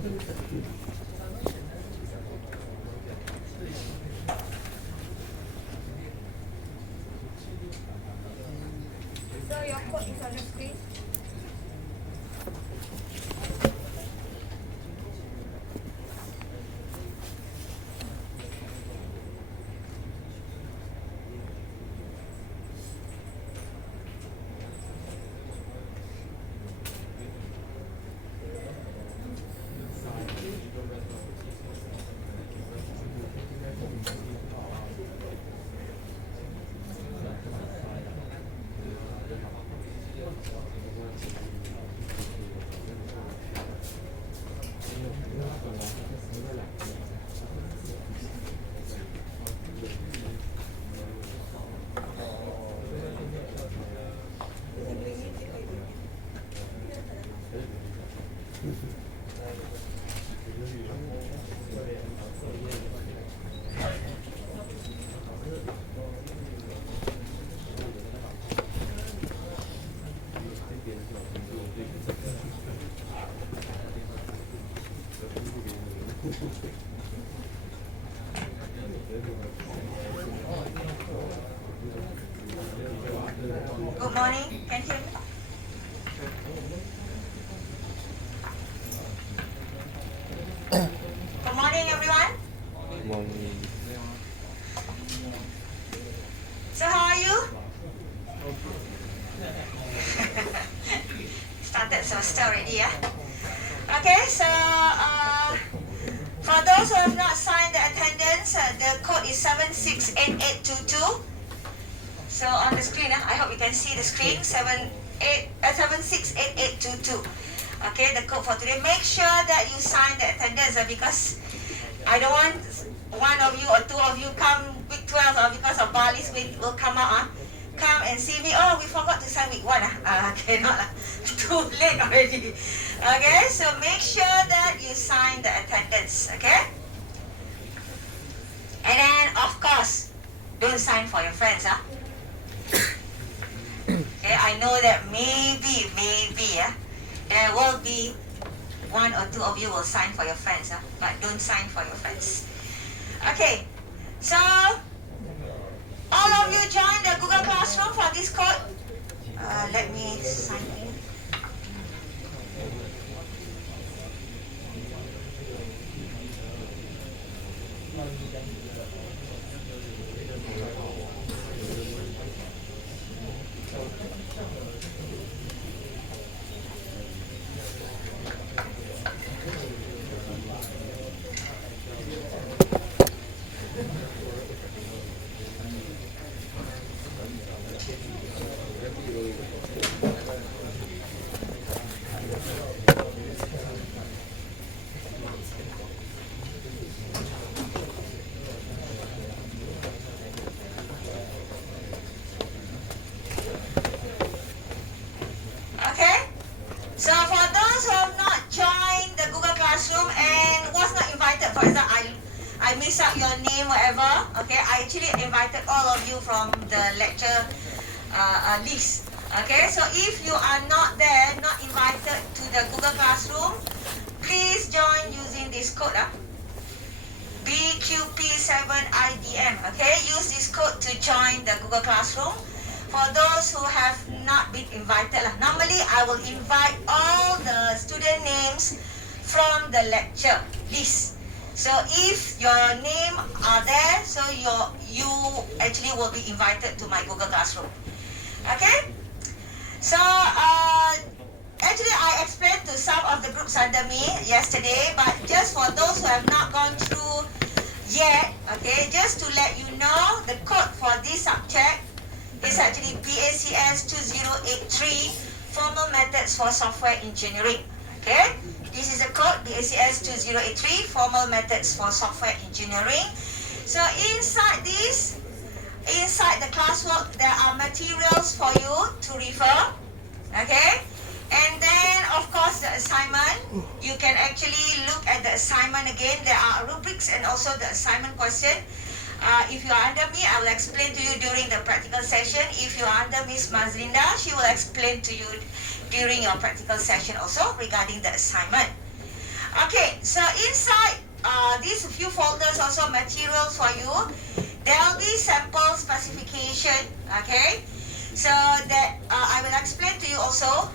So your code is on the screen. Good morning. Can you hear me? Good morning, everyone. Morning. So how are you? Started semester already, yeah? Okay, so for those who have not signed the attendance, the code is 768822. So on the screen, I hope you can see the screen, 768822. Okay, the code for today. Make sure that you sign the attendance because I don't want one of you or two of you come week 12 or because of Bali's week will come out, come and see me. Oh, we forgot to sign week 1. Cannot. Too late already. Okay, so make sure that you sign the attendance. Okay? And then, of course, don't sign for your friends. Okay, I know that maybe, there will be one or two of you will sign for your friends, but don't sign for your friends. Okay, so all of you join the Google Classroom for this code. Let me sign in. So for those who have not joined the Google Classroom and was not invited, for example, I missed out your name, whatever, okay, I actually invited all of you from the lecture list. Okay, so if you are not there, not invited to the Google Classroom, please join using this code, BQP7IDM. Okay, use this code to join the Google Classroom. For those who have not been invited, normally I will invite all the student names from the lecture list. So if your name are there, so you actually will be invited to my Google Classroom. Okay? So actually I explained to some of the groups under me yesterday, but just for those who have not gone through yet, okay, just to let you know, the code for this subject is actually BACS 2083, Formal Methods for Software Engineering. Okay, this is the code BACS 2083, Formal Methods for Software Engineering. So inside this, inside the classwork, there are materials for you to refer. Okay, and then of course the assignment. You can actually look at the assignment again. There are rubrics and also the assignment question. If you are under me, I will explain to you during the practical session. If you are under Miss Mazlinda, she will explain to you during your practical session also regarding the assignment. Okay, so inside these few folders also materials for you. There will be sample specification, okay? So that I will explain to you also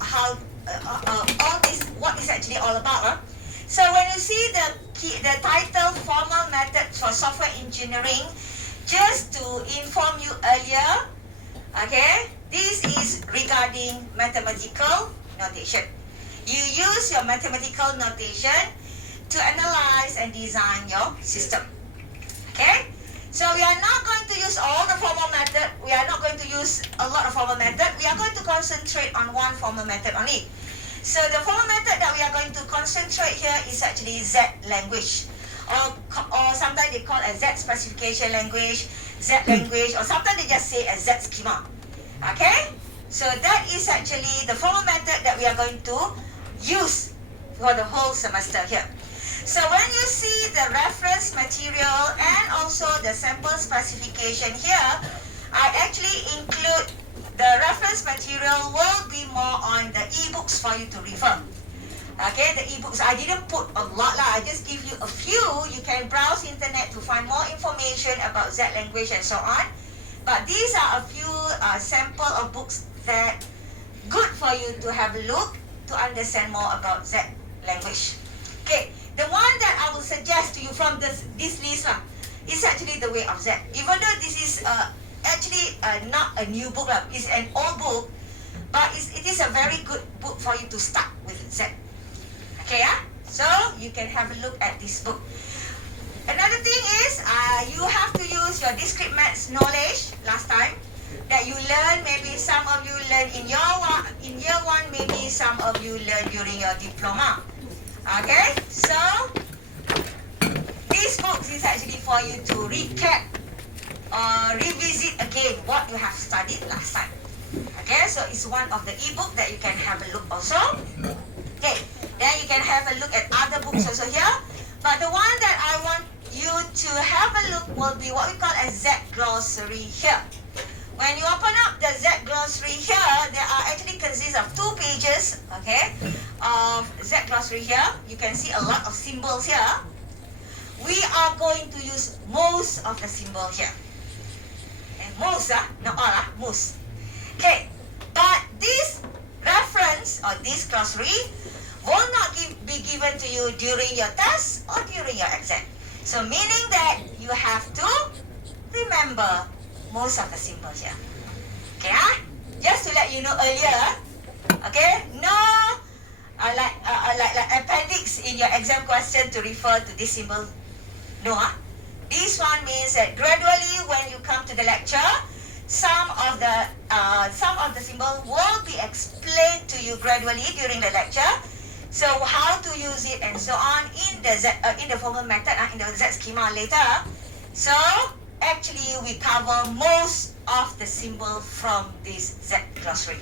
how all this, what is actually all about. So when you see the title formal method for software engineering, just to inform you earlier, okay, this is regarding mathematical notation. You use your mathematical notation to analyze and design your system. Okay? So we are not going to use all the formal method. We are not going to use a lot of formal method. We are going to concentrate on one formal method only. So the formal method that we are going to concentrate here is actually Z language. Or sometimes they call a Z specification language, Z language, or sometimes they just say a Z schema. Okay? So that is actually the formal method that we are going to use for the whole semester here. So when you see the reference material and also the sample specification here, I actually include the reference material will be more on the e-books for you to refer. Okay, the e-books, I didn't put a lot lah, I just give you a few. You can browse internet to find more information about Z language and so on. But these are a few sample of books that good for you to have a look to understand more about Z language. Okay, the one that I will suggest to you from this list is actually The Way of Z. Even though this is actually not a new book, it's an old book, but it is a very good book for you to start with Z. Okay, so you can have a look at this book. Another thing is you have to use your discrete maths knowledge last time that you learn. Maybe some of you learn in year one, maybe some of you learn during your diploma. Okay, so this book is actually for you to recap or revisit again what you have studied last time. Okay, so it's one of the e-book that you can have a look also. Okay, then you can have a look at other books also here. But the one that I want you to have a look will be what we call a Z glossary here. When you open up the Z glossary here, there are actually consists of 2 pages, okay, of Z glossary here. You can see a lot of symbols here. We are going to use most of the symbol here. Okay, most, not all, most. Okay, but this reference or this glossary will not be given to you during your test or during your exam. So meaning that you have to remember most of the symbols here. Okay, just to let you know earlier, okay, no like appendix in your exam question to refer to this symbol. No, this one means that gradually when you come to the lecture, some of the symbol will be explained to you gradually during the lecture. So how to use it and so on in the formal method in the Z schema later. So actually we cover most of the symbol from this Z glossary.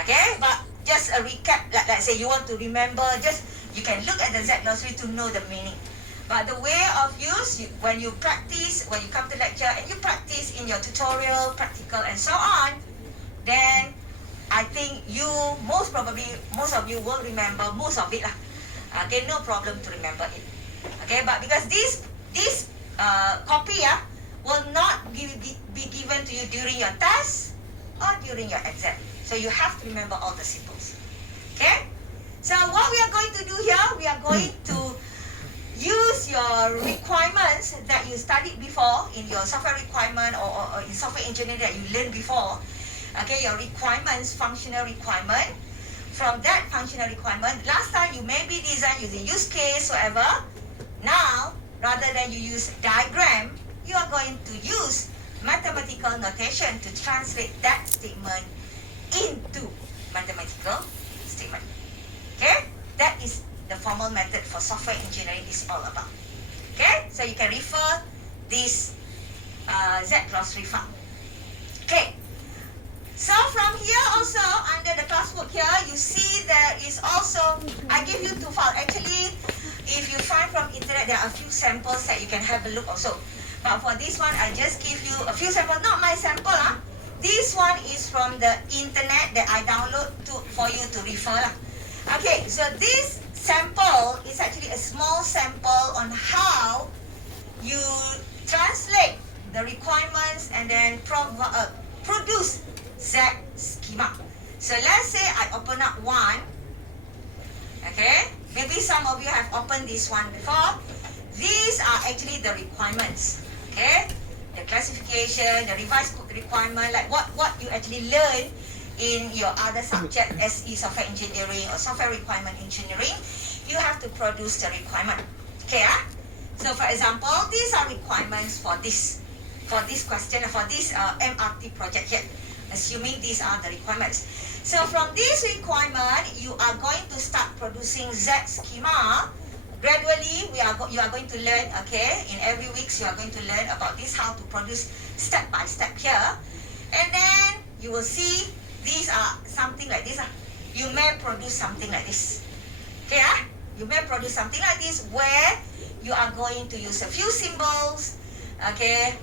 Okay, but just a recap, like say you want to remember, just you can look at the Z glossary to know the meaning. But the way of use, when you practice, when you come to lecture and you practice in your tutorial, practical and so on, then I think most of you will remember most of it lah. Okay, no problem to remember it. Okay, but because this copy will not be given to you during your test or during your exam. So you have to remember all the symbols. Okay? So what we are going to do here, we are going to use your requirements that you studied before in your software requirement or in software engineering that you learned before. Okay, your requirements, functional requirement. From that functional requirement, last time you maybe designed using use case, whatever. Now, rather than you use diagram, you are going to use mathematical notation to translate that statement into mathematical statement. Okay, that is the formal method for software engineering is all about. Okay, so you can refer this Z glossary file. Okay. So from here also, under the classwork here, you see there is also, I give you 2 files. Actually, if you find from internet, there are a few samples that you can have a look also. But for this one, I just give you a few samples, not my sample. This one is from the internet that I download for you to refer. Okay, so this sample on how you translate the requirements and then produce Z schema. So let's say I open up one. Okay, maybe some of you have opened this one before. These are actually the requirements. Okay, the classification, the revised requirement, like what you actually learn in your other subject, SE software engineering or software requirement engineering. You have to produce the requirement. Okay, so for example, these are requirements for this question, for this MRT project here. Assuming these are the requirements. So from this requirement, you are going to start producing Z schema. Gradually, you are going to learn, okay, in every week you are going to learn about this, how to produce step by step here. And then you will see these are something like this. You may produce something like this. Okay, you may produce something like this where you are going to use a few symbols, okay,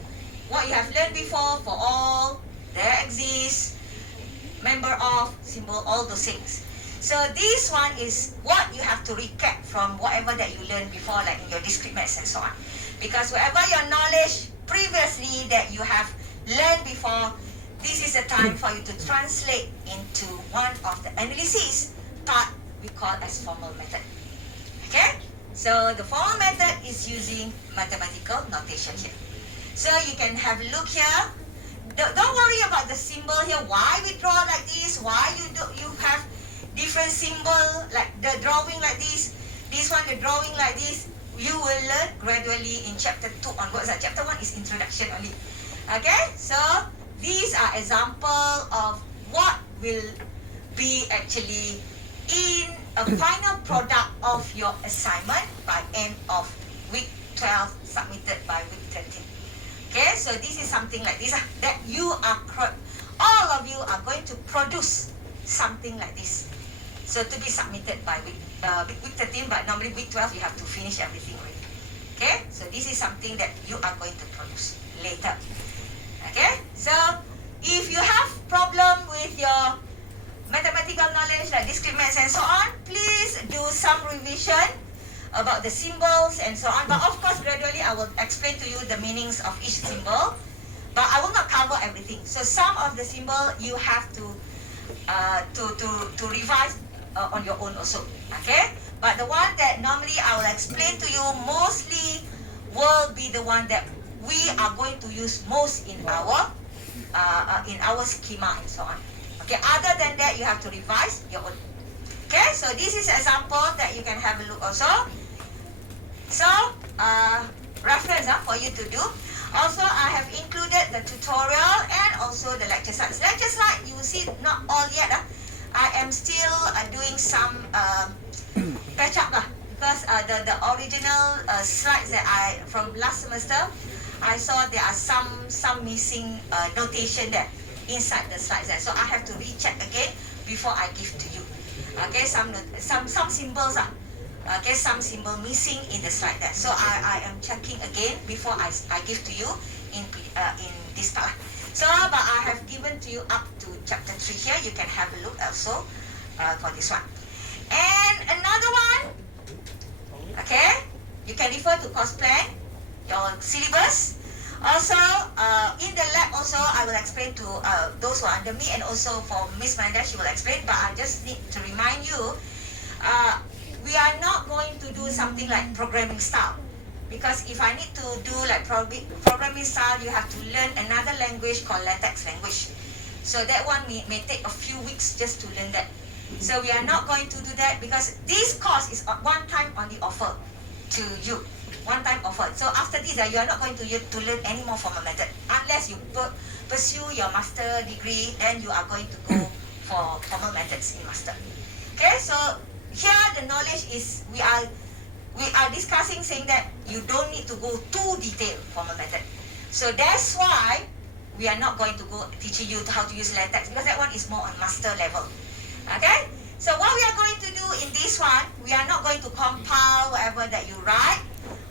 what you have learned before for all, there exists, member of, symbol, all those things. So this one is what you have to recap from whatever that you learned before, like in your discrete maths and so on. Because whatever your knowledge previously that you have learned before, this is the time for you to translate into one of the analysis part we call as formal method. Okay? So the formal method is using mathematical notation here. So you can have a look here. Don't worry about the symbol here. Why we draw like this? Why you have different symbol, like the drawing like this? This one, the drawing like this. You will learn gradually in chapter 2 onwards. Chapter 1 is introduction only. Okay? So these are example of what will be actually in a final product of your assignment by end of week 12, submitted by week 13. Okay, so this is something like this, that you are, all of you are going to produce something like this. So to be submitted by week 13, but normally week 12 you have to finish everything already. Okay, so this is something that you are going to produce later. Okay, so if you have problem with your mathematical knowledge like discrete maths and so on, please do some revision about the symbols and so on. But of course, gradually I will explain to you the meanings of each symbol. But I will not cover everything. So some of the symbol you have to revise on your own also. Okay? But the one that normally I will explain to you mostly will be the one that we are going to use most in our schema and so on. Okay? Other than that, you have to revise your own. Okay? So this is an example that you can have a look also. So, reference for you to do. Also, I have included the tutorial and also the lecture slides. Lecture slide, you will see not all yet. I am still doing some patch up because the original slides that from last semester, I saw there are some missing notation there inside the slides there. So I have to recheck again before I give to you. Okay, some symbols okay, some symbol missing in the slide there. So I am checking again before I give to you in this part. So, but I have given to you up to chapter 3 here. You can have a look also for this one. And another one, okay, you can refer to course plan, your syllabus. Also, in the lab also, I will explain to those who are under me, and also for Miss Manda, she will explain. But I just need to remind you, we are not going to do something like programming style. Because if I need to do like programming style, you have to learn another language called latex language. So that one may take a few weeks just to learn that. So we are not going to do that because this course is one time only offer to you. One time offer. So after this, you are not going to learn any more formal method. Unless you pursue your master degree, then you are going to go for formal methods in master. Okay, so here the knowledge is, we are discussing saying that you don't need to go too detailed formal method. So that's why we are not going to go teaching you how to use latex, because that one is more on master level. Okay? So what we are going to do in this one, we are not going to compile whatever that you write.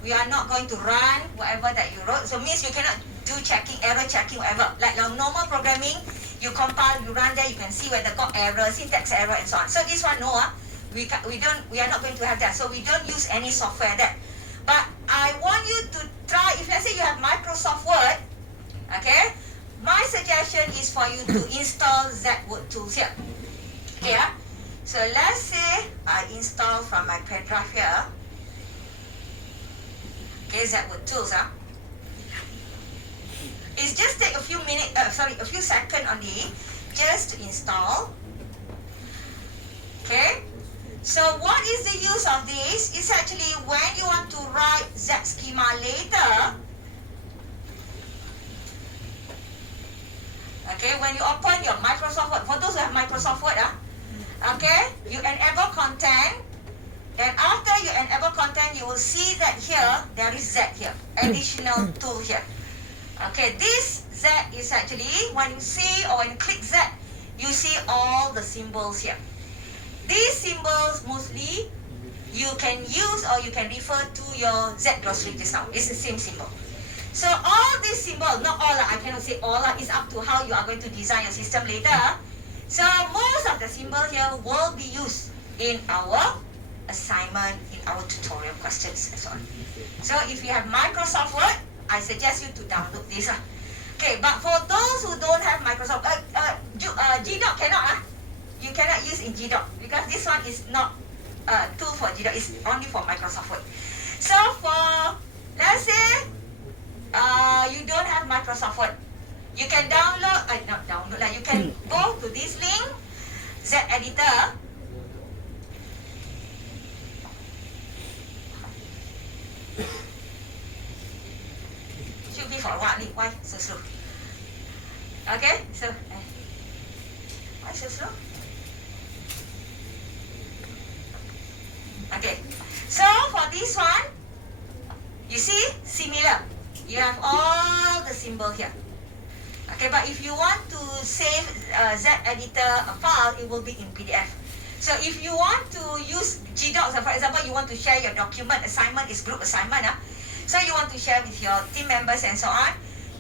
We are not going to run whatever that you wrote. So means you cannot do checking, error checking, whatever. Like normal programming, you compile, you run there, you can see whether got error, syntax error, and so on. So this one, no, we are not going to have that. So we don't use any software there. But I want you to try, if let's say you have Microsoft Word, okay, my suggestion is for you to install ZWord tools here. Okay, so let's say I install from my pen drive here. Okay, ZWord tools. It's just take a few minutes, a few seconds only, just to install. Okay, so what is the use of this? It's actually when you want to write Z schema later. Okay, when you open your Microsoft Word, for those who have Microsoft Word, okay, you enable content. Then after you enable content, you will see that here, there is Z here, additional tool here. Okay, this Z is actually, when you see or when you click Z, you see all the symbols here. These symbols mostly you can use or you can refer to your Z glossary just now. It's the same symbol. So all these symbols, not all, I cannot say all, it's up to how you are going to design your system later. So most of the symbols here will be used in our assignment, in our tutorial questions and so on. So if you have Microsoft Word, I suggest you to download this. Okay, but for those who don't have Microsoft, GDoc cannot. You cannot use in GDoc because this one is not a tool for GDoc, it's only for Microsoft Word. So for, let's say, you don't have Microsoft Word, you can download, not download, you can go to this link, Z Editor. Should be for a while, why so slow? Okay, so, why so slow? Okay, so for this one, you see, similar. You have all the symbol here. Okay, but if you want to save Z Editor file, it will be in PDF. So if you want to use GDoc, so for example, you want to share your document, assignment is group assignment, so you want to share with your team members and so on,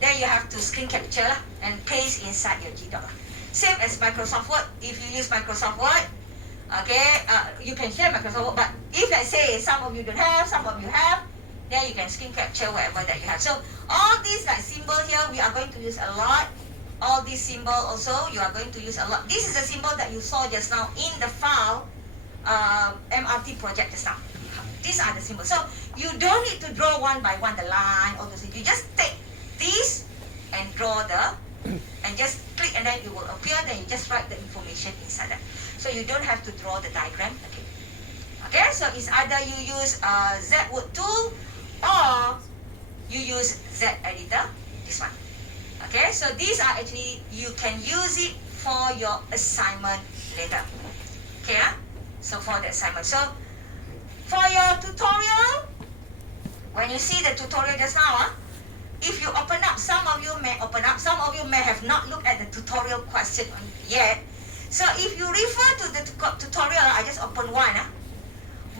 then you have to screen capture and paste inside your GDoc. Same as Microsoft Word. If you use Microsoft Word, okay, you can share Microsoft Word, but if let's say some of you don't have, some of you have, then you can screen capture whatever that you have. So all these symbol here, we are going to use a lot. All these symbol also, you are going to use a lot. This is a symbol that you saw just now in the file MRT project just now. These are the symbols. So you don't need to draw one by one the line, all those things. You just take these and draw and just click and then it will appear, then you just write the information inside that. So you don't have to draw the diagram again. Okay, so it's either you use ZWord tool or you use Z Editor, this one. Okay, so these are actually, you can use it for your assignment later. Okay, so for the assignment. So for your tutorial, when you see the tutorial just now, if you open up, some of you may open up, some of you may have not looked at the tutorial question yet. So if you refer to the tutorial, I just open one.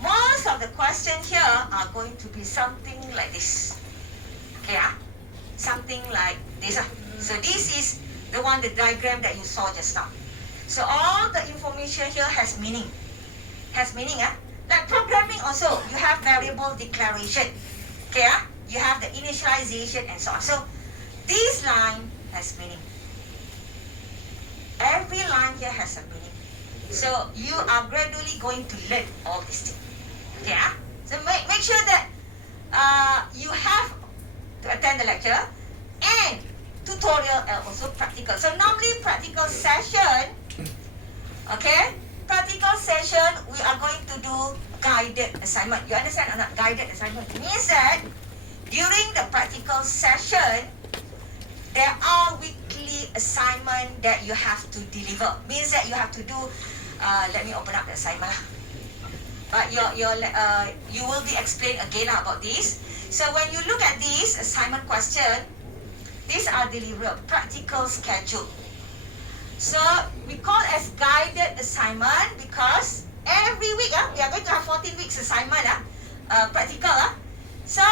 Most of the questions here are going to be something like this. Okay, something like this. So this is the one, the diagram that you saw just now. So all the information here has meaning. Has meaning, Like programming also, you have variable declaration. Okay, you have the initialization and so on. So this line has meaning. Every line here has a meaning. So you are gradually going to learn all these things. Okay, so make sure that you have to attend the lecture and tutorial and also practical. So normally practical session, okay, practical session we are going to do guided assignment. You understand or not? Guided assignment means that during the practical session, there are weekly assignment that you have to deliver. Means that you have to do, let me open up the assignment. But you will be explained again about this. So when you look at this assignment question, these are delivered practical schedule. So we call as guided assignment because every week we are going to have 14 weeks assignment, practical. So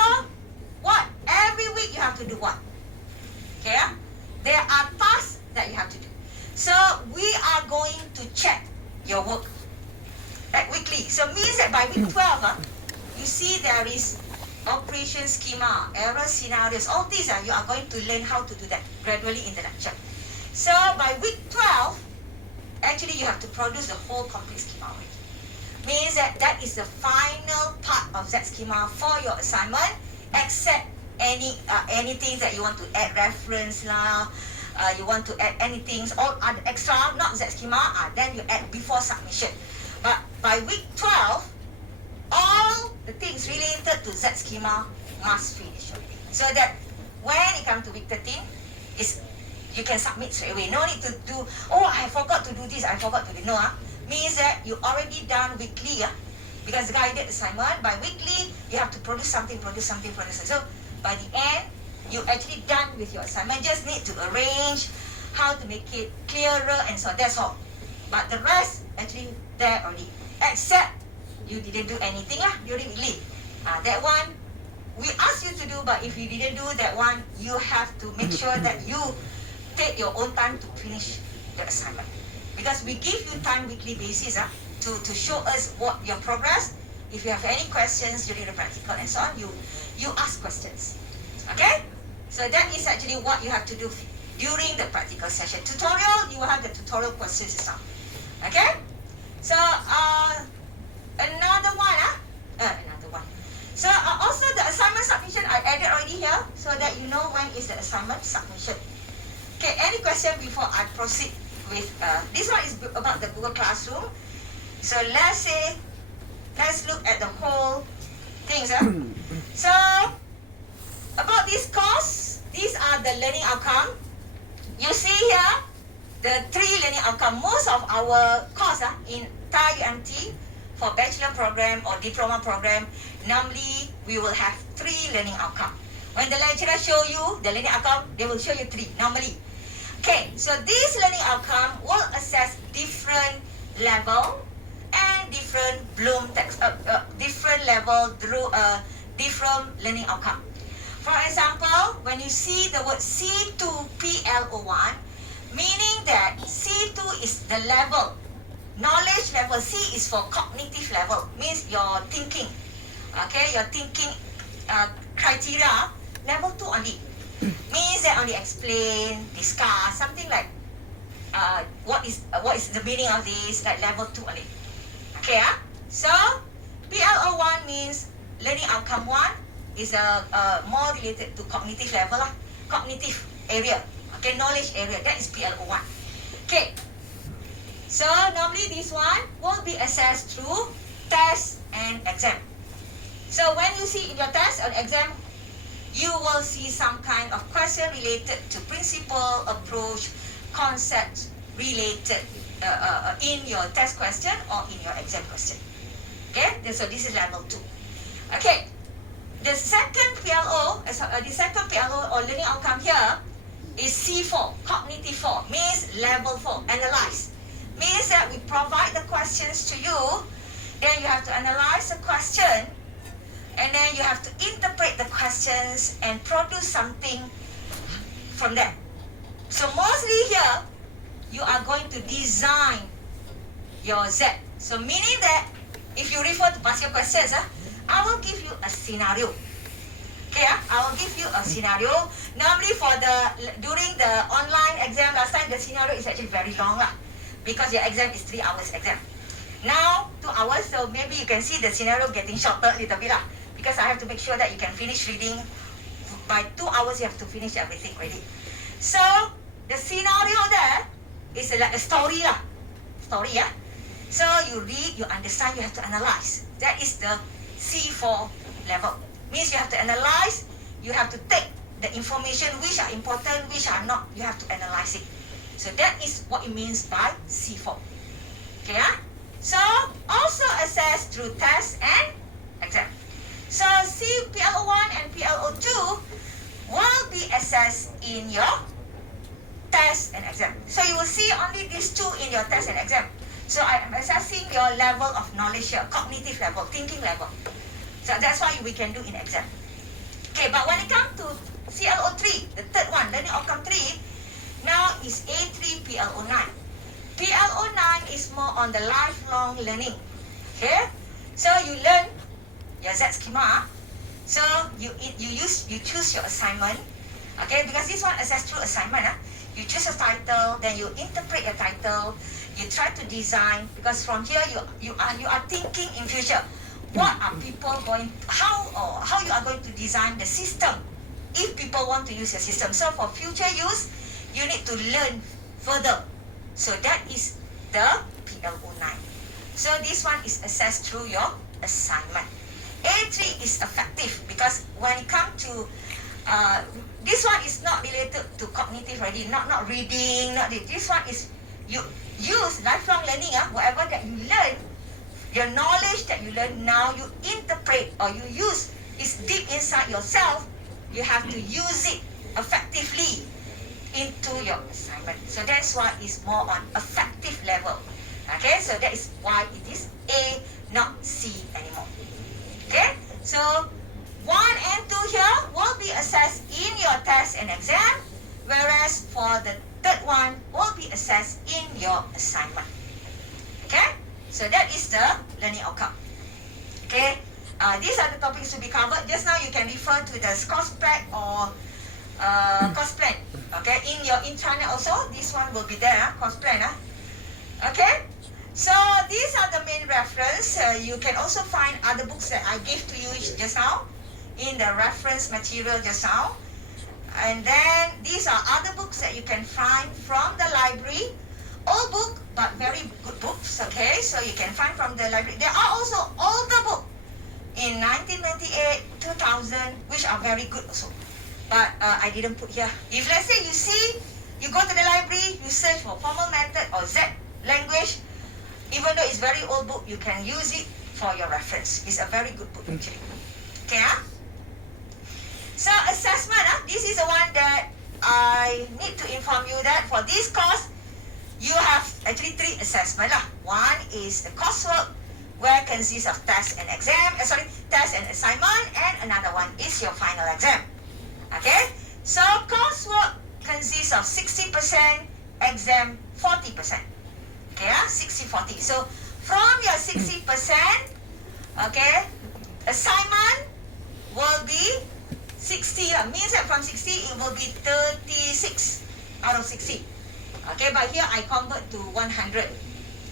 what? Every week you have to do what? Okay, there are tasks that you have to do. So we are going to check your work weekly. So means that by week 12, you see there is operation schema, error scenarios, all these you are going to learn how to do that gradually in the lecture. So by week 12, actually you have to produce the whole complete schema already. Means that that is the final part of that schema for your assignment, except anything that you want to add reference lah, you want to add anything, all other extra, not that schema, then you add before submission. But by week 12, all the things related to that schema must finish already. So that when it comes to week 13, you can submit straight away. No need to do, oh, I forgot to do this, I forgot to do. No, means that you already done weekly, because guided assignment, by weekly, you have to produce something. So by the end, you actually done with your assignment. Just need to arrange how to make it clearer, and so that's all. But the rest, actually, there already. Except you didn't do anything during weekly. That one, we asked you to do, but if you didn't do that one, you have to make sure that you take your own time to finish the assignment. Because we give you time weekly basis to show us what your progress. If you have any questions during the practical and so on, you ask questions. Okay? So that is actually what you have to do during the practical session. Tutorial, you will have the tutorial questions and so on. Okay? So another one. So also the assignment submission I added already here, so that you know when is the assignment submission. Okay, any question before I proceed with this one is about the Google Classroom. So let's look at the whole things. So about this course, these are the learning outcome. You see here the 3 learning outcome. Most of our course in Thai UMT for bachelor program or diploma program, normally we will have 3 learning outcome. When the lecturer show you the learning outcome, they will show you 3 normally. Okay, so this learning outcome will assess different level and different different level through a different learning outcome. For example, when you see the word C2 PLO1, meaning that C2 is the level, knowledge level. C is for cognitive level, means your thinking. Okay, your thinking criteria, level 2 only. Means that only explain, discuss, something like what is the meaning of this, like level 2 only. Okay, so PLO1 means learning outcome 1 is more related to cognitive level cognitive area. Okay, knowledge area, that is PLO1. Okay, so normally this one will be assessed through test and exam. So when you see in your test or exam, you will see some kind of question related to principle, approach, concept related in your test question or in your exam question. Okay, so this is level 2. Okay, the second PLO or learning outcome here is C4, cognitive 4, means level 4, analyze. Means that we provide the questions to you, then you have to analyze the question, and then you have to interpret the questions and produce something from them. So mostly here, you are going to design your Z. So meaning that if you refer to past year questions, I will give you a scenario. Okay, I will give you a scenario. Normally during the online exam last time, the scenario is actually very long because your exam is 3 hours exam. Now 2 hours, so maybe you can see the scenario getting shorter a little bit because I have to make sure that you can finish reading. By 2 hours, you have to finish everything already. So the scenario there is like a story So you read, you understand, you have to analyze. That is the C4 level. Means you have to analyze, you have to take the information which are important, which are not, you have to analyze it. So that is what it means by C4. Okay, So also assessed through test and exam. So PLO1 and PLO2 will be assessed in your test and exam. So you will see only these 2 in your test and exam. So I am assessing your level of knowledge here, cognitive level, thinking level. So that's why we can do in exam. Okay, but when it comes to CLO3, the third one, learning outcome 3, now is A3 PLO9. PLO9 is more on the lifelong learning. Okay, so you learn your Z schema. So you choose your assignment, okay? Because this one assess through assignment. You choose a title, then you interpret your title. You try to design, because from here you are thinking in future. What are people going? How you are going to design the system if people want to use your system? So for future use, you need to learn further. So that is the PLO9. So this one is assessed through your assignment. A3 is effective because when it comes to this one is not related to cognitive already, not reading, not this one is you use lifelong learning. Whatever that you learn, your knowledge that you learn now, you interpret or you use is deep inside yourself. You have to use it effectively into your assignment. So that's why it's more on effective level. Okay, so that is why it is A, not C anymore. Okay, so 1 and 2 here will be assessed in your test and exam, whereas for the third one will be assessed in your assignment. Okay, so that is the learning outcome. Okay, these are the topics to be covered. Just now you can refer to the course pack or course plan. Okay, in your intranet also, this one will be there, course plan. Okay, so these are the main reference. You can also find other books that I gave to you just now in the reference material just now. And then these are other books that you can find from the library. Old book, but very good books, okay? So you can find from the library. There are also older books in 1998, 2000, which are very good also. But I didn't put here. If let's say you go to the library, you search for formal method or Z language, even though it's very old book, you can use it for your reference. It's a very good book actually. Okay, So assessment, this is the one that I need to inform you that for this course, you have actually 3 assessments. One is the coursework, where consists of test and exam, test and assignment, and another one is your final exam. Okay, so coursework consists of 60%, exam 40%. Okay, 60-40. So from your 60%, okay, assignment will be 60, means that from 60 it will be 36 out of 60. Okay, but here I convert to 100,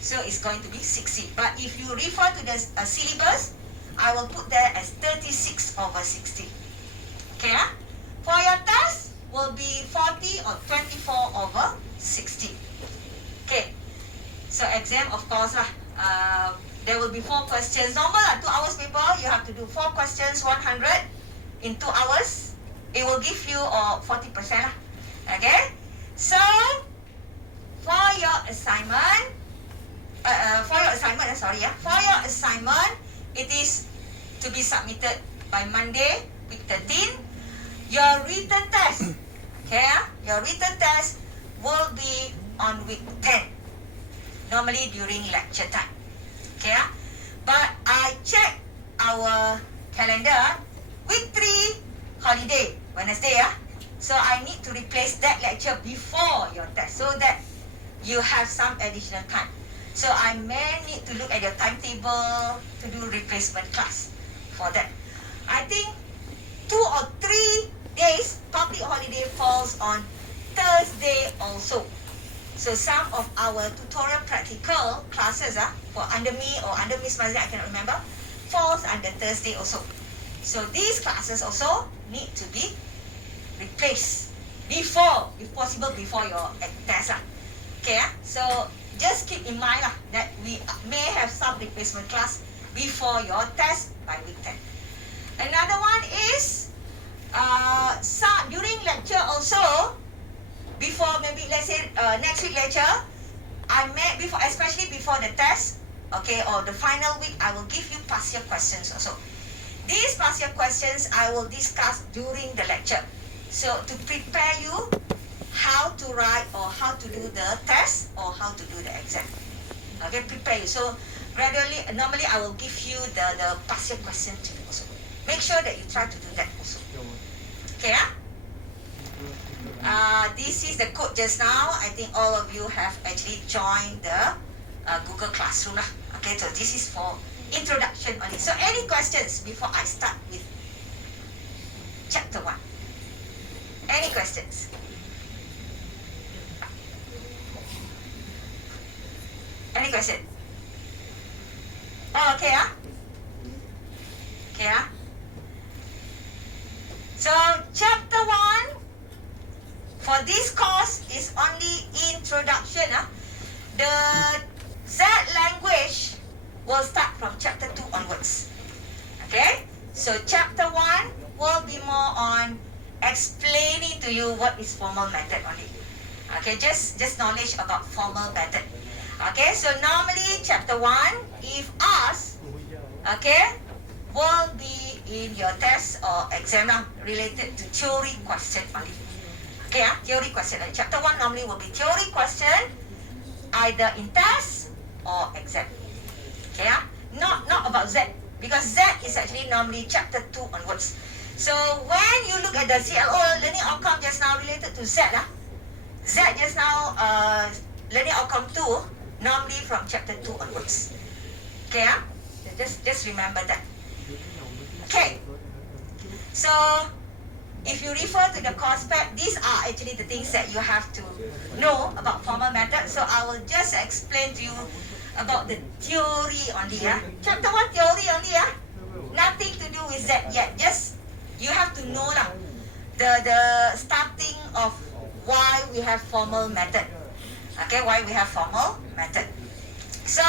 so it's going to be 60. But if you refer to the syllabus, I will put there as 36 over 60. Okay, for your test will be 40 or 24 over 60. Okay, so exam of course there will be 4 questions. Normal 2 hours paper, you have to do 4 questions, 100 in 2 hours. It will give you 40%. Okay, so for your assignment, it is to be submitted by Monday, week 13. Your written test, okay, your written test will be on week 10, normally during lecture time. Okay, but I check our calendar, week 3 holiday, Wednesday, so I need to replace that lecture before your test so that you have some additional time. So I may need to look at your timetable to do replacement class for that. I think 2 or 3 days public holiday falls on Thursday also. So some of our tutorial practical classes for under me or under Miss Mazli, I cannot remember, falls under Thursday also. So these classes also need to be replaced before, if possible, before your test. Okay, so just keep in mind that we may have some replacement class before your test by week 10. Another one is during lecture also, before maybe let's say next week lecture, I may especially before the test, okay, or the final week, I will give you past year questions also. These past year questions I will discuss during the lecture. So to prepare you how to write or how to do the test or how to do the exam. Okay, prepare you. So gradually, normally I will give you the past year question to you also. Make sure that you try to do that also. Okay, this is the code just now. I think all of you have actually joined the Google Classroom. Okay, so this is for introduction only. So any questions before I start with chapter 1. Any questions? Any question? Oh, okay, Okay, So, chapter 1 for this course is only introduction. The Z language will start from chapter 2 onwards. Okay? So, chapter 1 will be more on explaining to you what is formal method only. Okay, just knowledge about formal method. Okay, so normally chapter 1, if asked, okay, will be in your test or exam related to theory question only. Okay, theory question. Chapter 1 normally will be theory question, either in test or exam. Okay, not about Z, because Z is actually normally chapter 2 onwards. So when you look at the CLO learning outcome just now related to Z, Z just now learning outcome 2, normally from chapter 2 onwards. Okay, just remember that. Okay, so if you refer to the course pack, these are actually the things that you have to know about formal method. So I will just explain to you about the theory only. Chapter 1 theory only. Nothing to do with that yet. Just you have to know the starting of why we have formal method. Okay, why we have formal method. So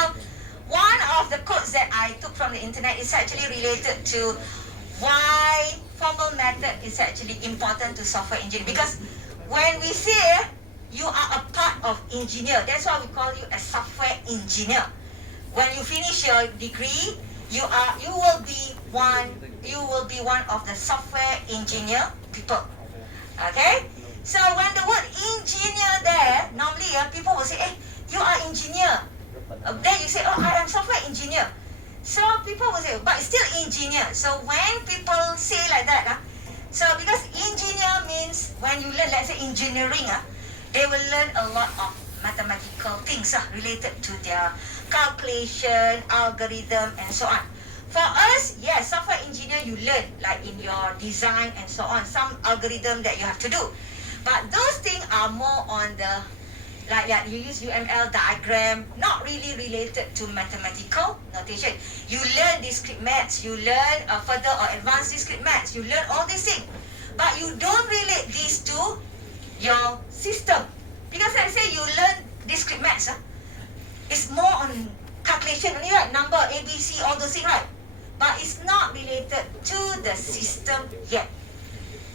one of the quotes that I took from the internet is actually related to why formal method is actually important to software engineering. Because when we say you are a part of engineer, that's why we call you a software engineer. When you finish your degree, you will be one of the software engineer people. Okay? So when the word engineer there, normally people will say, you are engineer. Then you say, I am software engineer. So people will say, but still engineer. So when people say like that, so because engineer means when you learn, let's say engineering, they will learn a lot of mathematical things related to their calculation, algorithm, and so on. For us, yes, software engineer, you learn like in your design and so on, some algorithm that you have to do. But those things are more on the, like you use UML diagram, not really related to mathematical notation. You learn discrete maths, you learn further or advanced discrete maths, you learn all these things. But you don't relate these to your system. Because let's say you learn discrete maths, it's more on calculation only, right? Number, ABC, all those things, right? But it's not related to the system yet.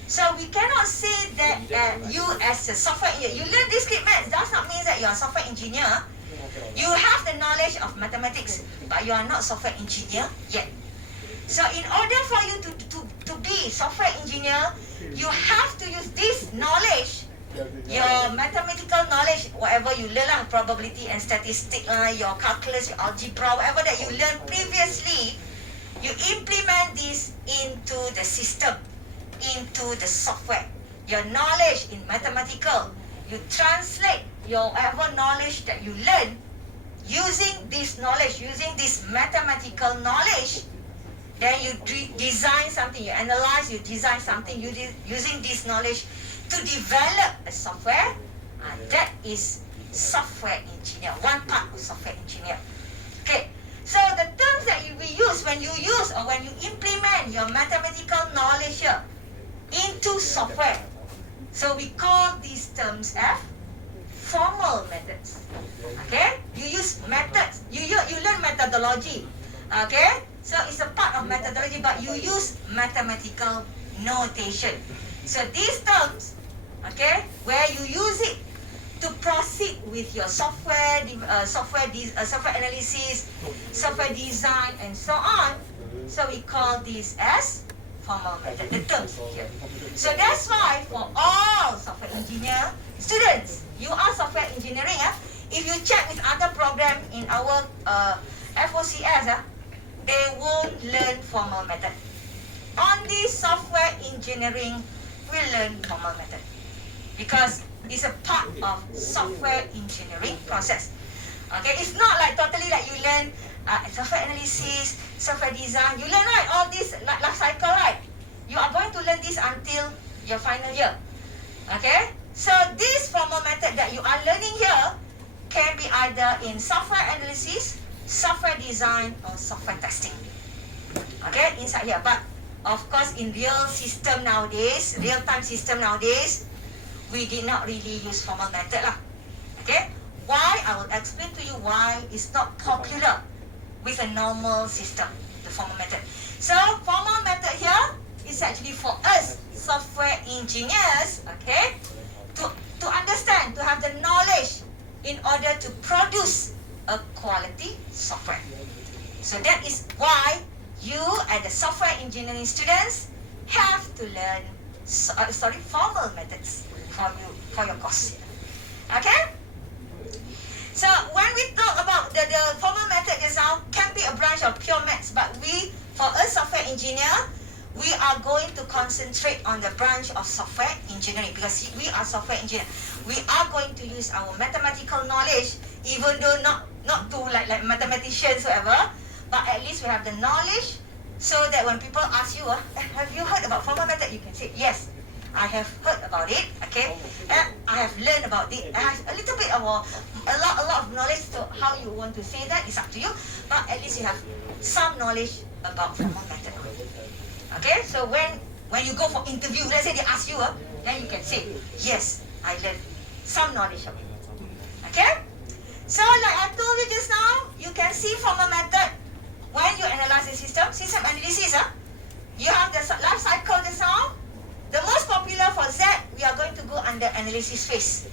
So we cannot say that you as a software engineer, you learn discrete maths, does not mean that you are a software engineer. You have the knowledge of mathematics, but you are not software engineer yet. So in order for you to be software engineer, you have to use this knowledge, your mathematical knowledge, whatever you learn, probability and statistics, your calculus, your algebra, whatever that you learned previously, you implement this into the system, into the software. Your knowledge in mathematical, you translate your whatever knowledge that you learn using this knowledge, using this mathematical knowledge. Then you design something, you analyze, you design something using this knowledge to develop a software. That is software engineer, one part of software engineer. Okay, so the terms that we use when you use or when you implement your mathematical knowledge here into software, so we call these terms as formal methods. Okay, you use methods, you learn methodology. Okay, so it's a part of methodology, but you use mathematical notation. So these terms, okay, where you use it to proceed with your software analysis, software design, and so on. So we call these as formal method, the terms here. So that's why for all software engineer students, you are software engineering. If you check with other program in our FOCS, they won't learn formal method. Only software engineering will learn formal method because it's a part of software engineering process. Okay, it's not like totally like you learn software analysis, software design. You learn, right, all this life cycle, right? You are going to learn this until your final year. Okay, so this formal method that you are learning here can be either in software analysis, software design, or software testing. Okay, inside here. But of course, in real system nowadays, real-time system nowadays, we did not really use formal method lah. Okay, why? I will explain to you why it's not popular with a normal system, the formal method. So, formal method here is actually for us software engineers, okay, to understand, to have the knowledge in order to produce a quality software. So that is why you and the software engineering students have to learn formal methods for your course. Okay? So when we talk about the formal method just now, can be a branch of pure maths, but for a software engineer, we are going to concentrate on the branch of software engineering because we are software engineer. We are going to use our mathematical knowledge, even though not to like mathematicians or whatever, but at least we have the knowledge so that when people ask you, have you heard about formal method? You can say, yes, I have heard about it, okay, and I have learned about it. I have a little bit of a lot of knowledge. So how you want to say that is up to you, but at least you have some knowledge about formal method. Okay, so when you go for interview, let's say they ask you, then you can say, yes, I learned some knowledge of it. Okay, so like I told you just now, you can see formal method when you analyze the system analysis. You have the life cycle just now. The most popular for Z, we are going to go under analysis phase.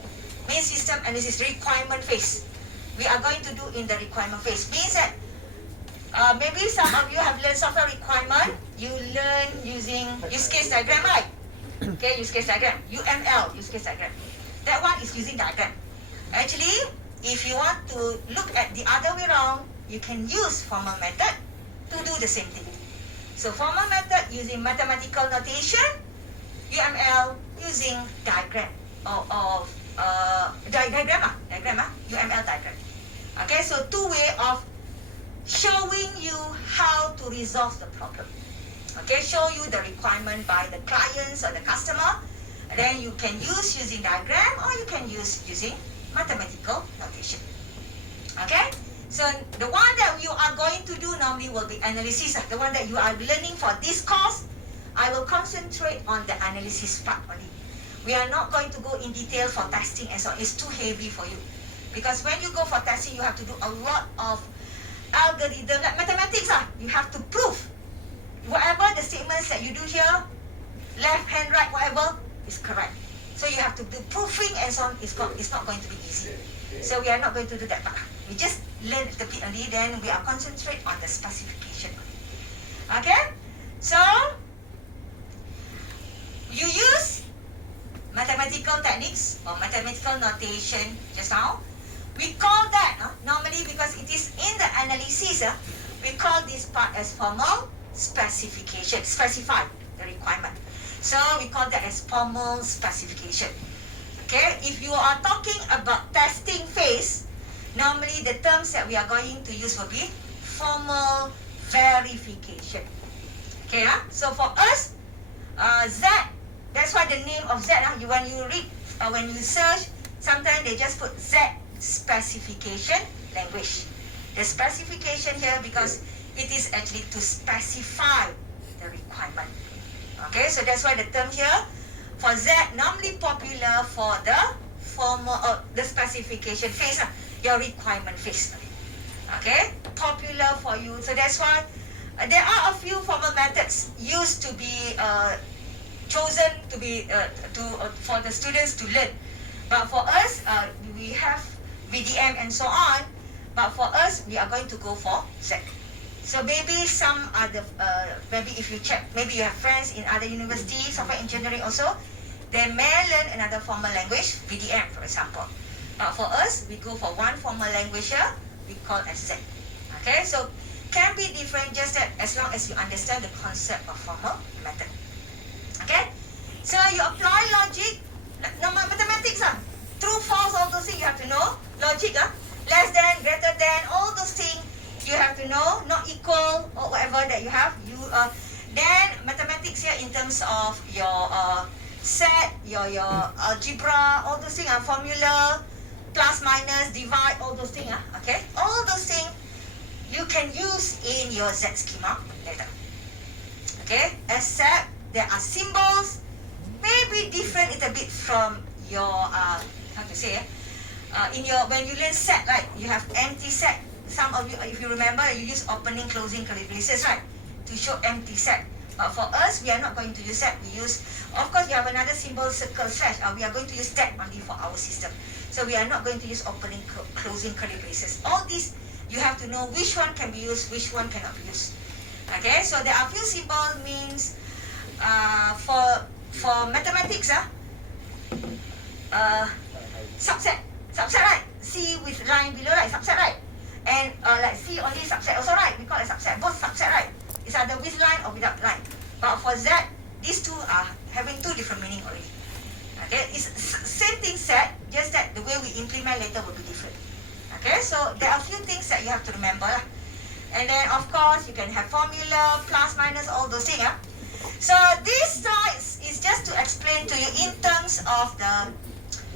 Main system analysis, requirement phase. We are going to do in the requirement phase. Means that maybe some of you have learned software requirement. You learn using use case diagram, right? Okay, use case diagram. UML, use case diagram. That one is using diagram. Actually, if you want to look at the other way around, you can use formal method to do the same thing. So formal method using mathematical notation, UML using diagram or diagram, UML diagram. Okay, so two way of showing you how to resolve the problem. Okay, show you the requirement by the clients or the customer. And then you can use using diagram or you can use using mathematical notation. Okay, so the one that you are going to do normally will be analysis. The one that you are learning for this course, I will concentrate on the analysis part only. We are not going to go in detail for testing and so on. It's too heavy for you. Because when you go for testing, you have to do a lot of algorithm, like mathematics. You have to prove whatever the statements that you do here, left hand, right, whatever, is correct. So you have to do proofing and so on. It's not going to be easy. So we are not going to do that part. We just learn a bit only, then we are concentrate on the specification. Okay? So, you use mathematical techniques or mathematical notation just now. We call that, normally because it is in the analysis, we call this part as formal specification, specify the requirement. So we call that as formal specification. Okay, if you are talking about testing phase, normally the terms that we are going to use will be formal verification. Okay, so for us, Z, that's why the name of Z, when you read, when you search, sometimes they just put Z specification language. The specification here because it is actually to specify the requirement. Okay, so that's why the term here for Z normally popular for the formal the specification phase, your requirement phase. Okay, popular for you. So that's why there are a few formal methods used to be chosen to be for the students to learn. But for us, we have VDM and so on. But for us, we are going to go for Z. So maybe some other, maybe if you check, maybe you have friends in other universities, software engineering also, they may learn another formal language, VDM for example. But for us, we go for one formal language here, we call as Z. Okay, so can be different just that as long as you understand the concept of formal method. Okay, so you apply logic, mathematics, true, false, all those things you have to know. Logic, less than, greater than, all those things you have to know. Not equal or whatever that you have. Then mathematics here in terms of your set, your algebra, all those things, formula, plus, minus, divide, all those things, okay? All those things you can use in your Z schema later. Okay, except there are symbols, maybe different a little bit from your, how to say, in your, when you learn set, right, you have empty set. Some of you, if you remember, you use opening, closing curly braces, right, to show empty set. But for us, we are not going to use that. We use, of course, you have another symbol, circle, slash. We are going to use that only for our system. So we are not going to use opening, closing curly braces. All these, you have to know which one can be used, which one cannot be used. Okay, so there are few symbol means for mathematics, subset, right? C with line below, right? Subset, right? And like C only subset also, right? We call it subset, both subset, right? It's either with line or without line. But for Z, these two are having two different meaning already. Okay, it's same thing set, just that the way we implement later will be different. Okay, so there are a few things that you have to remember. And then of course you can have formula, plus, minus, all those things. So this slide is just to explain to you in terms of the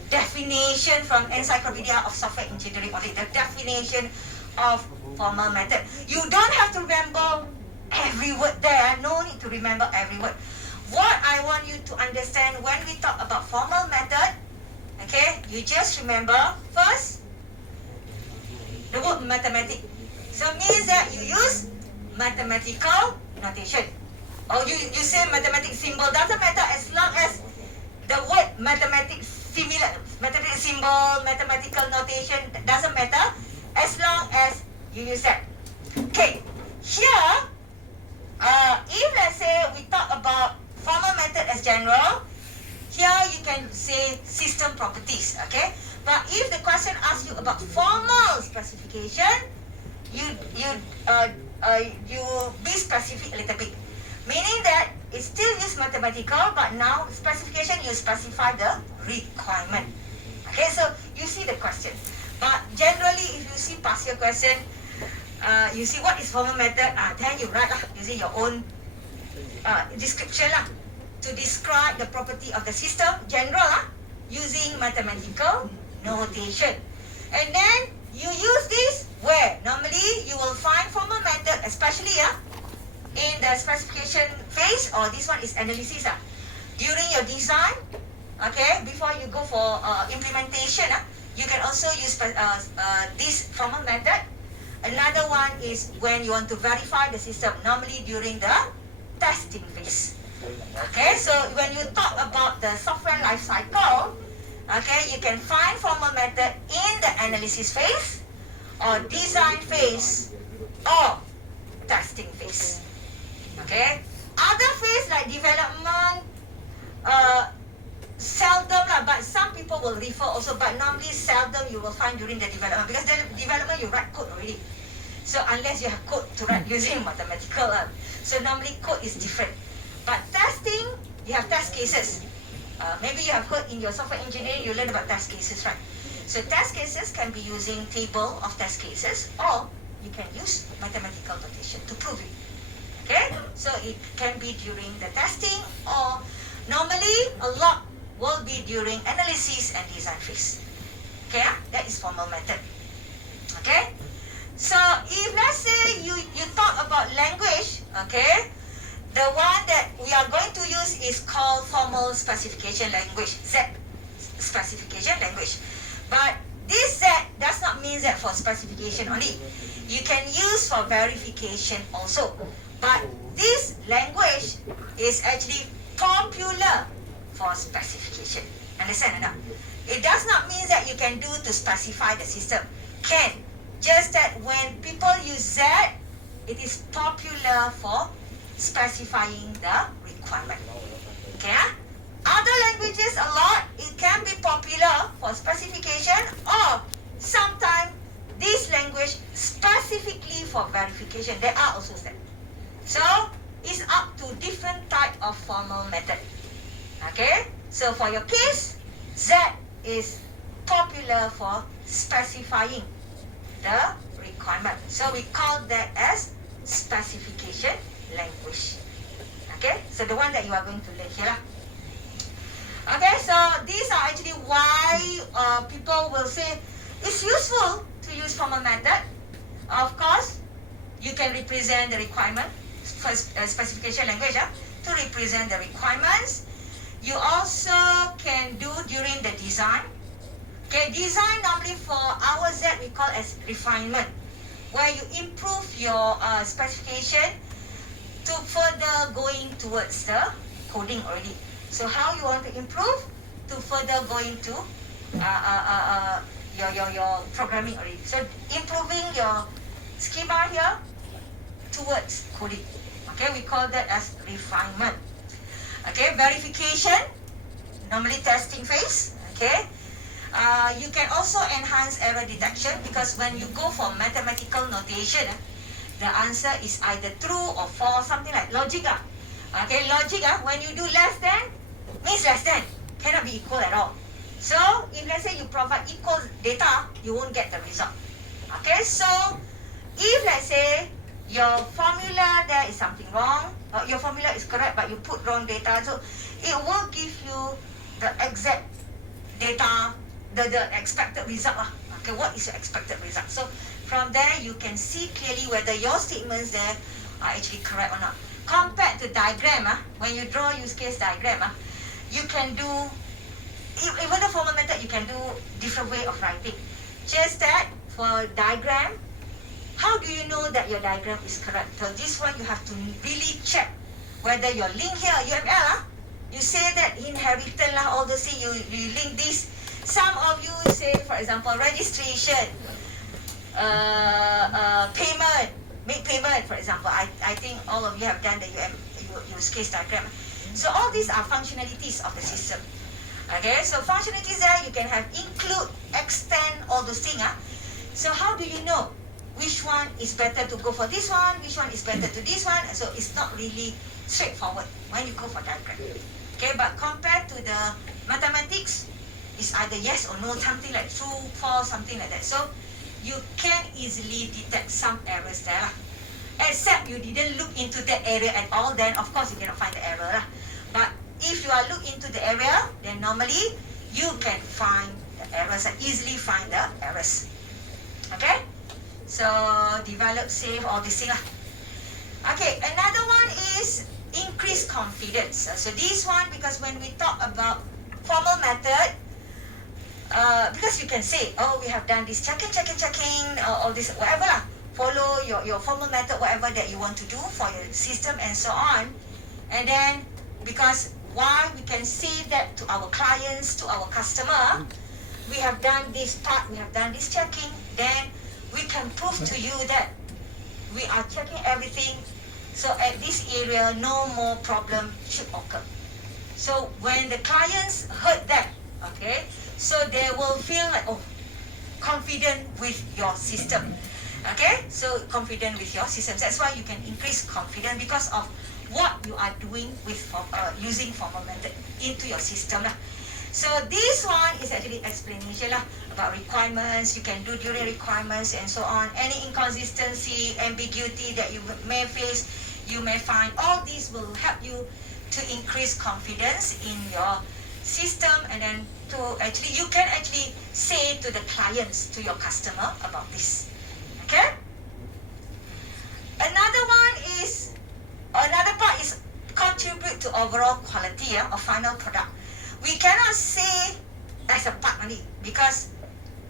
definition from Encyclopedia of Software Engineering, only the definition of formal method. You don't have to remember every word there. No need to remember every word. What I want you to understand when we talk about formal method, okay, you just remember first the word mathematics. So means that you use mathematical notation. Or you say mathematical symbol, doesn't matter as long as the word mathematics similar, mathematical symbol, mathematical notation, doesn't matter as long as you use that. Okay, here, if let's say we talk about formal method as general, here you can say system properties, okay? But if the question asks you about formal specification, you be specific a little bit, meaning that it still use mathematical, but now specification you specify the requirement. Okay, so you see the question. But generally, if you see past year question, you see what is formal method, then you write using your own description to describe the property of the system, general, using mathematical notation. And then you use this where? Normally, you will find formal method, especially in the specification phase, or this one is analysis. During your design, okay, before you go for implementation, you can also use this formal method. Another one is when you want to verify the system, normally during the testing phase. Okay, so when you talk about the software life cycle, okay, you can find formal method in the analysis phase, or design phase, or testing phase. Okay, other phase like development, seldom but some people will refer also, but normally seldom you will find during the development, because the development you write code already. So unless you have code to write using mathematical, so normally code is different. But testing, you have test cases. Maybe you have heard in your software engineering, you learn about test cases, right? So test cases can be using table of test cases, or you can use mathematical notation to prove it. Okay, so it can be during the testing, or normally a lot will be during analysis and design phase. Okay, that is formal method. Okay, so if let's say you talk about language, okay, the one that we are going to use is called formal specification language, Z specification language. But this Z does not mean that for specification only. You can use for verification also. But this language is actually popular for specification. Understand or not? It does not mean that you can do to specify the system. Can. Just that when people use Z, it is popular for specifying the requirement. Okay? Other languages a lot, it can be popular for specification, or sometimes this language specifically for verification. There are also steps. So it's up to different type of formal method. Okay? So for your case, Z is popular for specifying the requirement. So we call that as specification language. Okay? So the one that you are going to learn here. Okay, so these are actually why people will say it's useful to use formal method. Of course, you can represent the requirement, first specification language to represent the requirements. You also can do during the design. Okay, design normally for our Z we call as refinement, where you improve your specification to further going towards the coding already. So how you want to improve to further going to your programming already. So improving your schema here towards coding. Okay, we call that as refinement. Okay, verification, normally testing phase. Okay, you can also enhance error detection because when you go for mathematical notation, the answer is either true or false, something like logic. Okay, logic, when you do less than, means less than, cannot be equal at all. So, if let's say you provide equal data, you won't get the result. Okay, so, if let's say your formula there is something wrong, your formula is correct but you put wrong data, so it will give you the exact data, the expected result. Okay, what is your expected result? So, from there, you can see clearly whether your statements there are actually correct or not. Compared to diagram, when you draw use case diagram, you can do, even the formal method, you can do different way of writing. Just that, for diagram, how do you know that your diagram is correct? So this one, you have to really check whether your link here, UML, you say that inheritance, all those things, you link this. Some of you say, for example, registration, payment, make payment, for example. I think all of you have done the use case diagram. So all these are functionalities of the system. Okay, so functionalities there, you can have include, extend, all those things. So how do you know which one is better to go for this one, which one is better to this one? So it's not really straightforward when you go for diagram. Okay, but compared to the mathematics, it's either yes or no, something like true, false, something like that. So you can easily detect some errors there. Except you didn't look into that area at all, then of course you cannot find the error. But if you are look into the area, then normally you can find the errors and easily find the errors. Okay? So develop, save, all these things. Okay, another one is increase confidence. So this one, because when we talk about formal method, because you can say, oh, we have done this checking, all this, whatever lah. Follow your formal method, whatever that you want to do for your system and so on. And then, because why we can say that to our clients, to our customer, we have done this part, we have done this checking, then we can prove to you that we are checking everything. So at this area, no more problem should occur. So when the clients heard that, okay, so they will feel like, oh, confident with your system. Okay, so confident with your systems. That's why you can increase confidence because of what you are doing with using formal method into your system lah. So this one is actually explanation lah about requirements. You can do during requirements and so on. Any inconsistency, ambiguity that you may face, you may find. All these will help you to increase confidence in your system, and then to actually you can actually say to the clients, to your customer about this. Okay. Another part is contribute to overall quality of final product. We cannot say as a part only because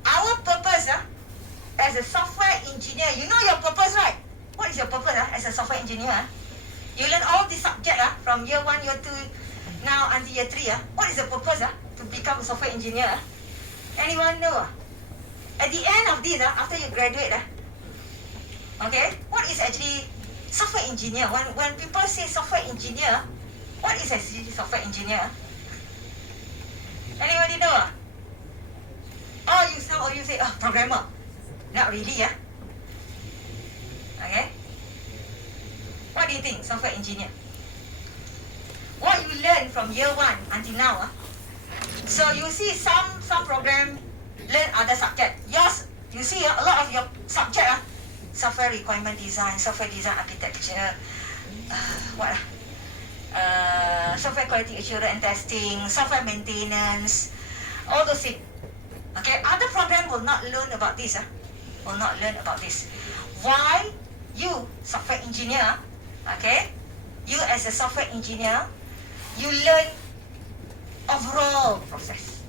our purpose as a software engineer, you know your purpose, right? What is your purpose as a software engineer? You learn all the subject from year 1, year 2, now until year 3. What is the purpose to become a software engineer? Anyone know? At the end of this, after you graduate, okay, what is actually software engineer? When people say software engineer, what is actually software engineer? Anybody know? Some of you say, oh, programmer. Not really, Okay. What do you think, software engineer? What you learn from year 1 until now, So you see some program learn other subject. Yours, you see a lot of your subject, software requirement design, software design architecture, software quality assurance and testing, software maintenance, all those things. Okay, other program will not learn about this. Will not learn about this. Why you, software engineer, okay, you as a software engineer, you learn overall process.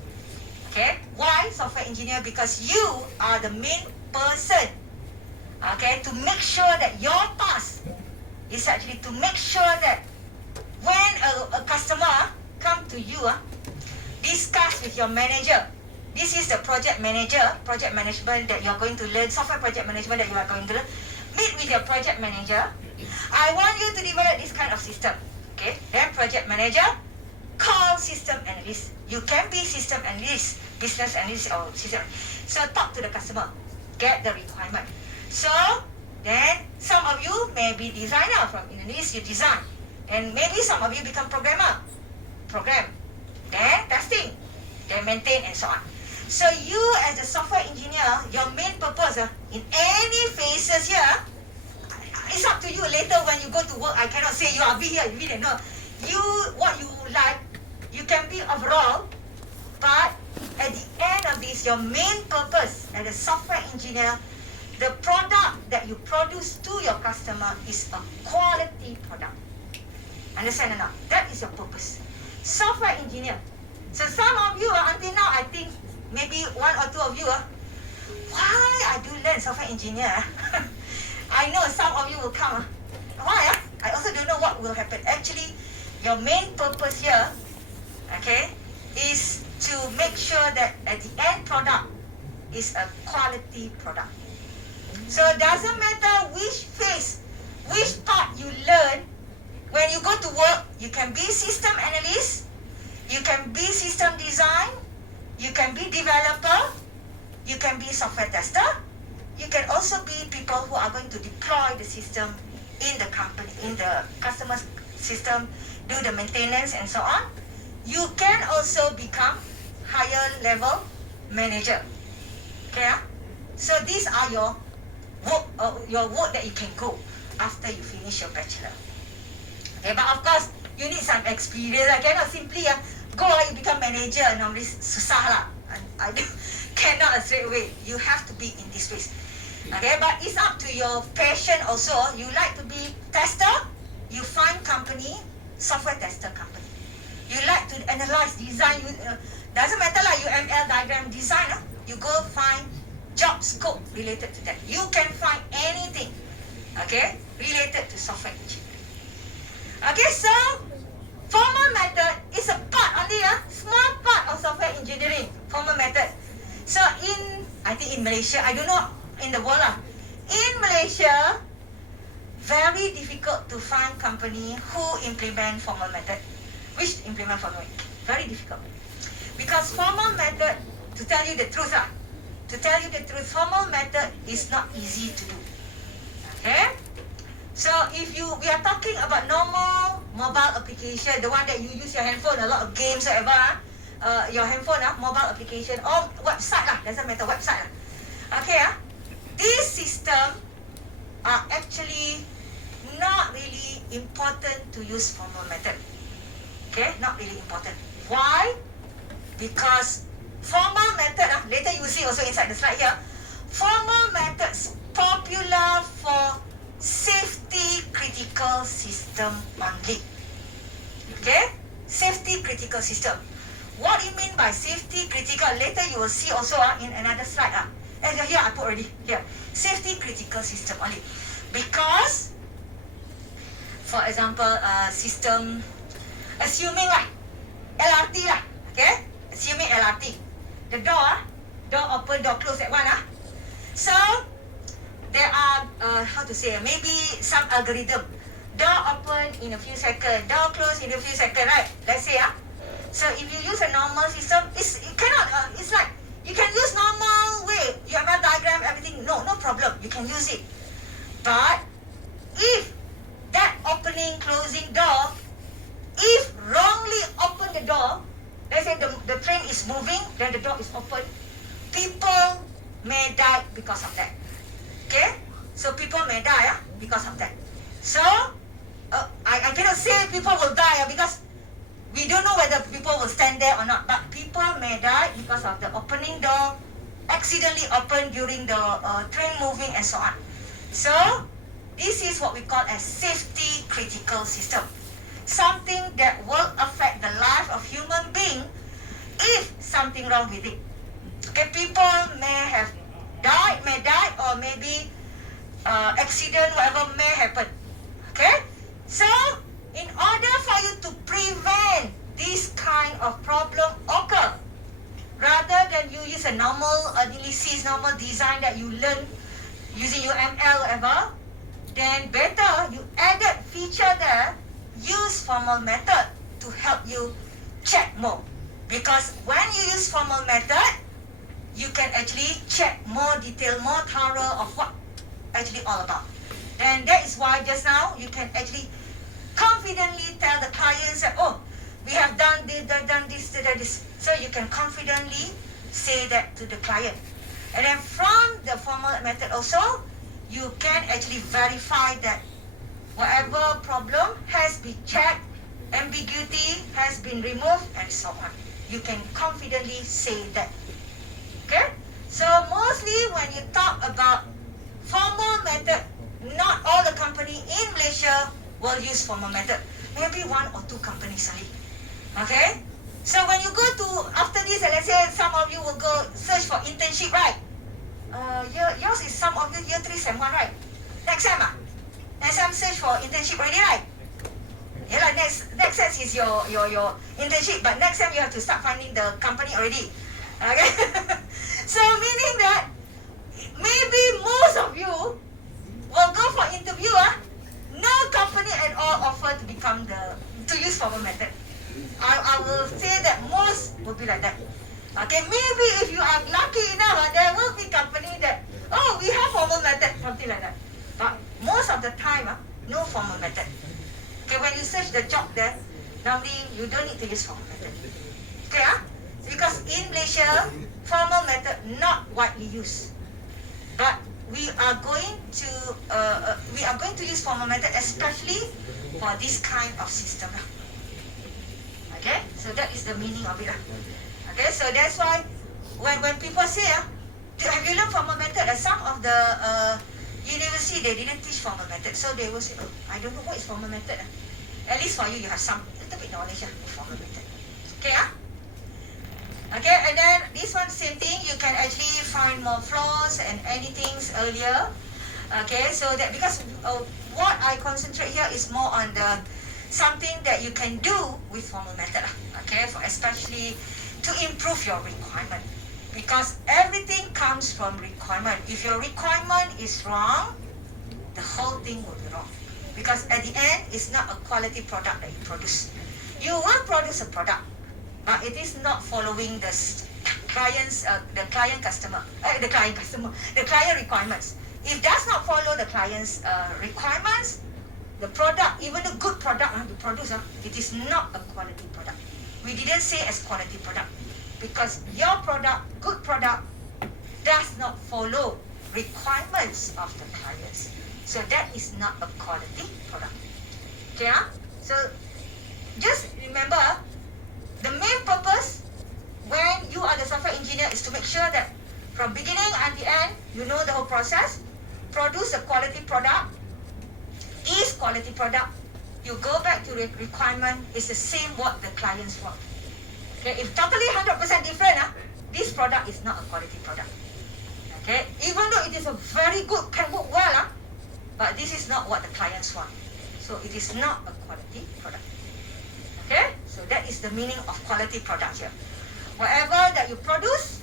Okay, why software engineer? Because you are the main person, okay, to make sure that your task is actually to make sure that when a customer come to you, discuss with your manager. This is the project manager, project management that you are going to learn, software project management that you are going to learn. Meet with your project manager. I want you to develop this kind of system. Okay, then project manager call system analyst. You can be system analyst, business analyst or system. So talk to the customer, get the requirement. So then some of you may be designer from Indonesia, you design. And maybe some of you become programmer, program, then testing, then maintain and so on. So you as a software engineer, your main purpose in any phases here, it's up to you later when you go to work. I cannot say you are be here, you be there. No, you what you like, you can be overall, but at the end of this, your main purpose as a software engineer, the product that you produce to your customer is a quality product. Understand or not? That is your purpose. Software engineer. So some of you until now, I think maybe one or two of you why I do learn software engineer? I know some of you will come. Why? I also don't know what will happen. Actually, your main purpose here, okay, is to make sure that at the end product is a quality product. So it doesn't matter which phase, which part you learn. When you go to work, you can be system analyst, you can be system design, you can be developer, you can be software tester, you can also be people who are going to deploy the system in the company, in the customer's system, do the maintenance and so on. You can also become higher level manager. Okay? So these are your work that you can go after you finish your bachelor. Okay, but of course, you need some experience. I cannot simply go you become manager. Normally susah lah. I cannot straight away. You have to be in this phase. Okay, but it's up to your passion also. You like to be tester, you find company, software tester company. You like to analyze, design. Doesn't matter lah. You ML diagram design. You go find job scope related to that. You can find anything. Okay, related to software engineering. Okay, so formal method is a part only, small part of software engineering, formal method. So I think in Malaysia, I don't know in the world in Malaysia, very difficult to find company who implement formal method. Which implement formal method? Very difficult. Because formal method, to tell you the truth, formal method is not easy to do. Okay? So if we are talking about normal mobile application, the one that you use your handphone, a lot of games, whatever, your handphone, mobile application, or website doesn't matter, website Okay, these systems are actually not really important to use formal method. Okay, not really important. Why? Because formal method, later you will see also inside the slide here, formal methods popular for safety critical system only. Okay? Safety critical system. What do you mean by safety critical? Later you will see also in another slide. Here I put already. Here. Safety critical system only. Because, for example, system, assuming LRT okay? Assuming LRT. The door open, door close at one. So, there are, maybe some algorithm. Door open in a few seconds, door close in a few seconds, right? Let's say, So if you use a normal system, it cannot, it's like, you can use normal way. You have a diagram, everything, no problem. You can use it. But, if that opening, closing door, if wrongly open the door, let's say the train is moving, then the door is open, people may die because of that. Okay, so people may die because of that. So I cannot say people will die because we don't know whether people will stand there or not, but people may die because of the opening door, accidentally open during the train moving and so on. So this is what we call a safety critical system. Something that will affect the life of human being if something wrong with it. Okay, people may die, or maybe accident, whatever may happen. Okay, so in order for you to prevent this kind of problem occur, rather than you use a normal analysis, normal design that you learn using UML, whatever, then better you added feature there, use formal method to help you check more. Because when you use formal method, you can actually check more detail, more thorough of what actually all about. And that is why just now you can actually confidently tell the clients that, oh, we have done this. So you can confidently say that to the client. And then from the formal method also, you can actually verify that whatever problem has been checked, ambiguity has been removed, and so on. You can confidently say that. Okay? So mostly when you talk about formal method, not all the company in Malaysia will use formal method. Maybe one or two companies only. Okay? So when you go to, after this, let's say some of you will go search for internship, right? Yours is some of you year 3, sem 1, right? Next sem, next sem search for internship already, right? Yeah, like next sem is your internship, but next sem you have to start finding the company already. Okay? So meaning that maybe most of you will go for interview, no company at all offer to use formal method. I will say that most will be like that. Okay, maybe if you are lucky enough, there will be company that, oh, we have formal method, something like that. But most of the time, no formal method. Okay, when you search the job there, normally you don't need to use formal method. Okay, because in Malaysia, formal method not widely used. But we are going to use formal method, especially for this kind of system. Okay, so that is the meaning of it. Okay, so that's why when people say, have you learned formal method? Some of the university, they didn't teach formal method. So they will say, oh, I don't know what is formal method. At least for you, you have some little bit knowledge of formal method. Okay, okay, and then this one, same thing. You can actually find more flaws and anything earlier. Okay, so that because what I concentrate here is more on the something that you can do with formal method. Okay, for especially to improve your requirement, because everything comes from requirement. If your requirement is wrong, the whole thing will be wrong. Because at the end, it's not a quality product that you produce. You will produce a product, but it is not following the client requirements. If does not follow the client's requirements, the product, even a good product you produce, it is not a quality product. We didn't say as quality product, because your product, good product, does not follow requirements of the clients. So that is not a quality product. Okay, so just remember, the main purpose when you are the software engineer is to make sure that from beginning and the end, you know the whole process, produce a quality product. Is quality product, you go back to the requirement, is the same what the clients want. Okay, if totally 100% different, this product is not a quality product. Okay, even though it is a very good, can work well, but this is not what the clients want. So it is not a quality product. Okay, so that is the meaning of quality product here. Whatever that you produce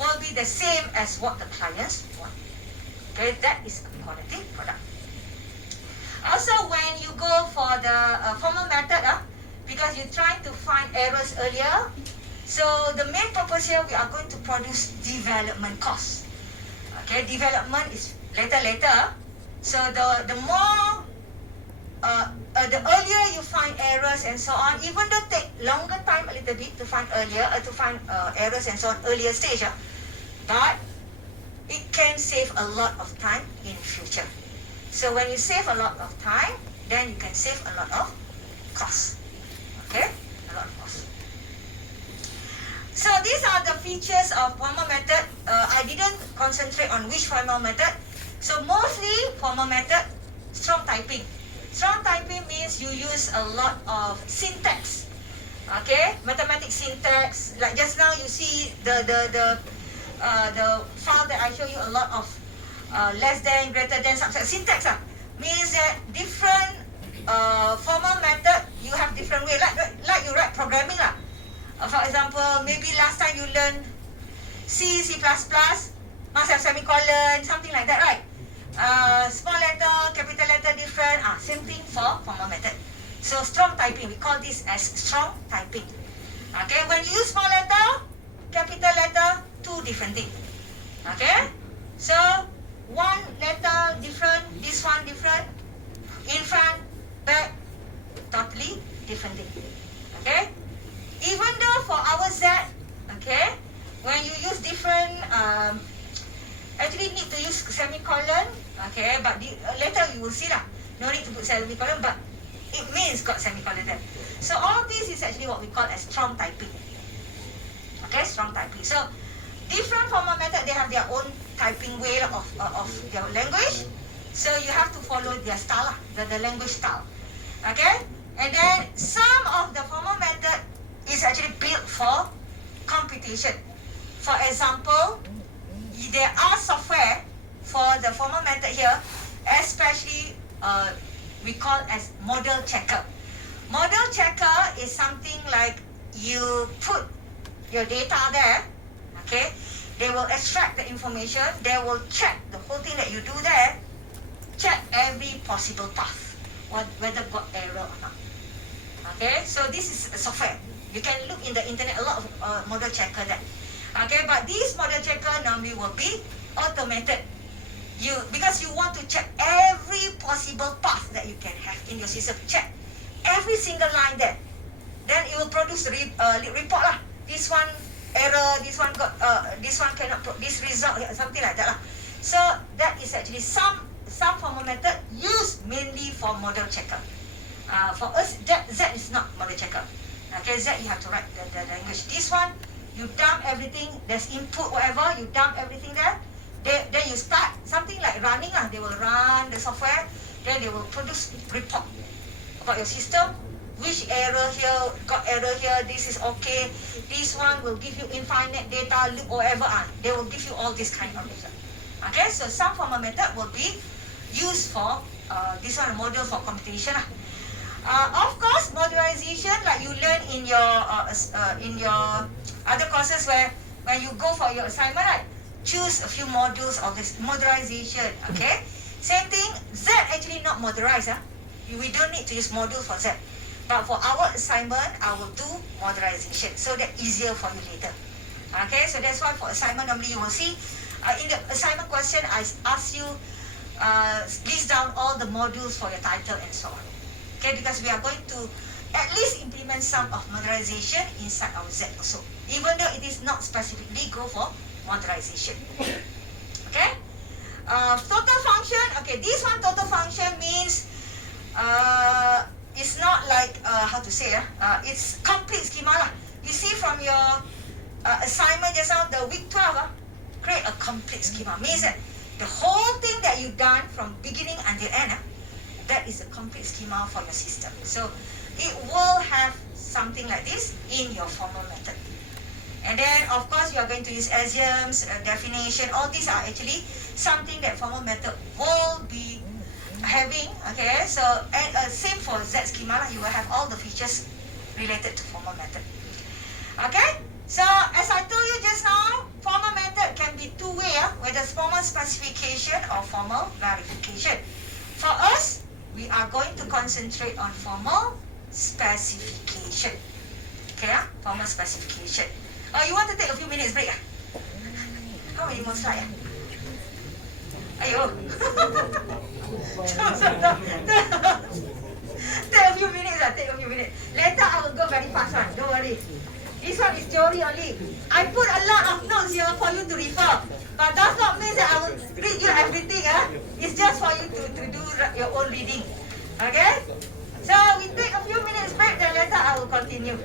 will be the same as what the clients want. Okay, that is a quality product. Also, when you go for the formal method, because you're trying to find errors earlier, so the main purpose here, we are going to produce development costs. Okay, development is later. So the more, the earlier you find errors and so on, even though take longer time a little bit to find errors and so on earlier stage, but it can save a lot of time in future. So when you save a lot of time, then you can save a lot of cost. Okay, a So these are the features of formal method. I didn't concentrate on which formal method. So mostly formal method, strong typing. Strong typing means you use a lot of syntax. Okay, mathematics syntax. Like just now you see the file that I show you, a lot of less than, greater than, syntax means that different formal method you have different way. Like you write programming for example, maybe last time you learn C, C++, must have semicolon, something like that, right? Small letter, capital letter different. Same thing for formal method. So strong typing, we call this as strong typing. Okay, when you use small letter, capital letter, two different things. Okay, so one letter different, this one different, in front, back, totally different thing. Okay, even though for our Z, okay, when you use different, actually need to use semicolon, okay, but later you will see no need to put semicolon, but it means got semicolon there. So all this is actually what we call as strong typing. Okay, strong typing. So different formal method, they have their own typing way of their language. So you have to follow their style, the language style. Okay, and then some of the formal method is actually built for computation. For example, there are software for the formal method here, especially we call as model checker. Model checker is something like you put your data there, okay, they will extract the information, they will check the whole thing that you do there, check every possible path, whether got error or not. Okay, so this is a software. You can look in the internet, a lot of model checker there. Okay, but this model checker normally will be automated. Because you want to check every possible path that you can have in your system. Check every single line there. Then it will produce the report This one error, this one got, this one cannot, this result, something like that So that is actually some formal method used mainly for model checker. For us, Z is not model checker. Okay, Z you have to write the language. This one, you dump everything, there's input, whatever, you dump everything there. Then you start something like running They will run the software, then they will produce report about your system. Which error here, got error here, this is okay. This one will give you infinite data, loop, whatever. They will give you all this kind of data. Okay, so some formal method will be used for this one, model for computation of course, modularization, like you learn in your other courses where when you go for your assignment, right? Choose a few modules of this modularization. Okay, same thing. Z actually not modularized. We don't need to use module for Z, but for our assignment, I will do modularization so that easier for you later. Okay, so that's why for assignment normally you will see in the assignment question I ask you list down all the modules for your title and so on. Okay, because we are going to at least implement some of modularization inside our Z also, even though it is not specifically go for modularization. Okay, total function. Okay, this one total function means it's not like how to say it's complete schema You see from your assignment just now, the week 12 create a complete schema. Means that the whole thing that you done from beginning until end that is a complete schema for your system. So it will have something like this in your formal method. And then of course you are going to use axioms, definition. All these are actually something that formal method will be having. Okay, so and same for Z schema you will have all the features related to formal method. Okay, so as I told you just now, formal method can be two-way, whether it's formal specification or formal verification. For us, we are going to concentrate on formal specification. Okay, formal specification. You want to take a few minutes break? How many more slides? Ayo. Take a few minutes. Take a few minutes. Later I will go very fast one. Don't worry. This one is theory only. I put a lot of notes here for you to refer. But does not mean that I will read you everything. It's just for you to do your own reading. Okay? So we take a few minutes break, then later I will continue.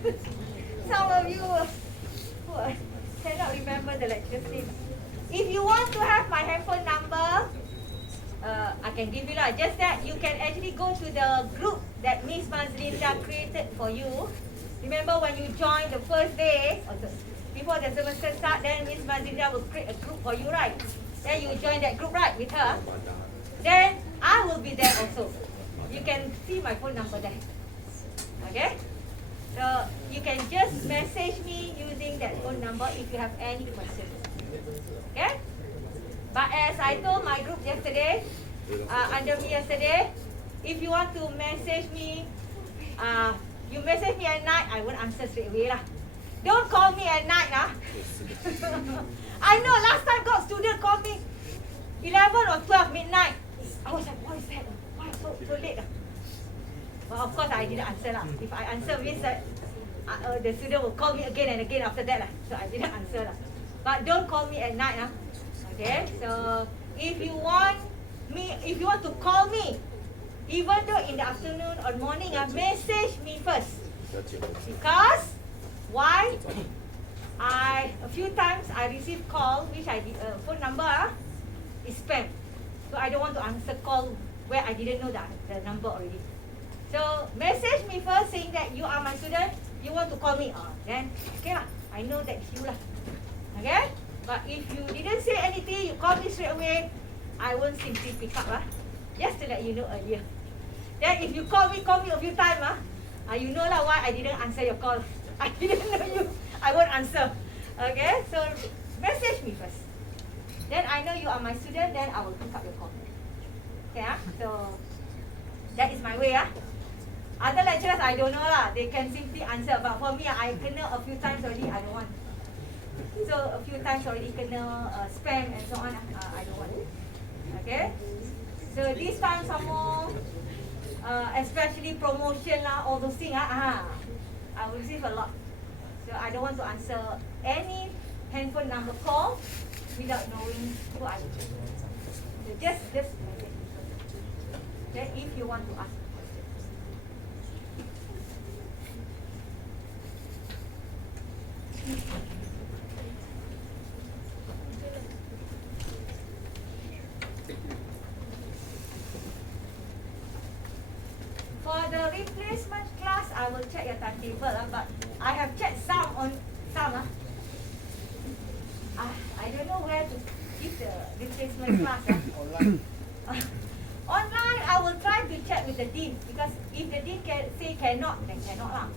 Some of you cannot remember the lecture's name. If you want to have my handphone number, I can give you lah. Just that you can actually go to the group that Miss Mazlinda created for you. Remember when you joined the first day, before the semester start, then Miss Mazlinda will create a group for you, right? Then you join that group, right, with her. Then I will be there also. You can see my phone number there. Okay? So you can just message me using that phone number if you have any questions. Okay? But as I told my group yesterday, under me yesterday, if you want to message me, you message me at night, I won't answer straight away lah. Don't call me at night lah. I know last time got student call me 11 or 12 midnight. I was like, what is that? Why so late? But of course I didn't answer lah. If I answer means that the student will call me again and again after that lah. So I didn't answer lah. But don't call me at night lah. Okay, so if you want to call me, even though in the afternoon or morning, message me first. Because why? A few times I received call which I did phone number is spam. So I don't want to answer call where I didn't know the number already. So message me first saying that you are my student, you want to call me. Then okay lah, I know that it's you lah. Okay? But if you didn't say anything, you call me straight away, I won't simply pick up lah. Just to let you know earlier. Then if you call me a few times you know lah why I didn't answer your call. I didn't know you, I won't answer. Okay? So message me first. Then I know you are my student, then I will pick up your call. Okay, so that is my way. Other lecturers, I don't know lah. They can simply answer. But for me, I kena a few times already, I don't want. So a few times already kena spam and so on. I don't want. Okay. So this time some more, especially promotion lah, all those things. I will receive a lot. So I don't want to answer any handphone number call without knowing who I am. So just message. Then if you want to ask. For the replacement class, I will check your timetable, but I have checked some. I don't know where to give the replacement class. Online, I will try to check with the dean, because if the dean say cannot, then cannot lah.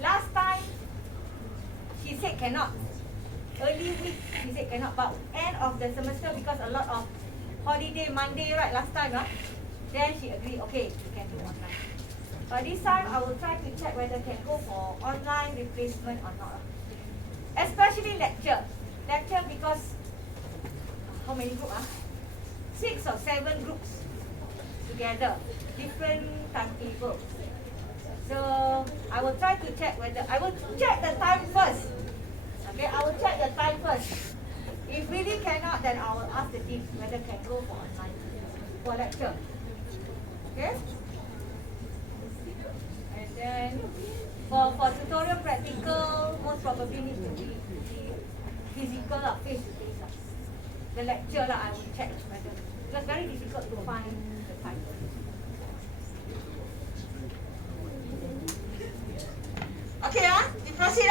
Last time, she said cannot. Early week, she said cannot, but end of the semester, because a lot of holiday Monday, right, last time, then she agreed, okay, you can do online. But this time, I will try to check whether can go for online replacement or not. Especially lecture. Lecture because, how many groups? 6 or 7 groups together, different timetable. So I will try to check whether, I will check the time first. Okay, I will check the time first. If really cannot, then I will ask the team whether can go for online, for lecture. Okay? And then for tutorial practical, most probably need to be physical lah, face to face lah. The lecture lah, I will check whether, because very difficult to find the time. Okay we proceed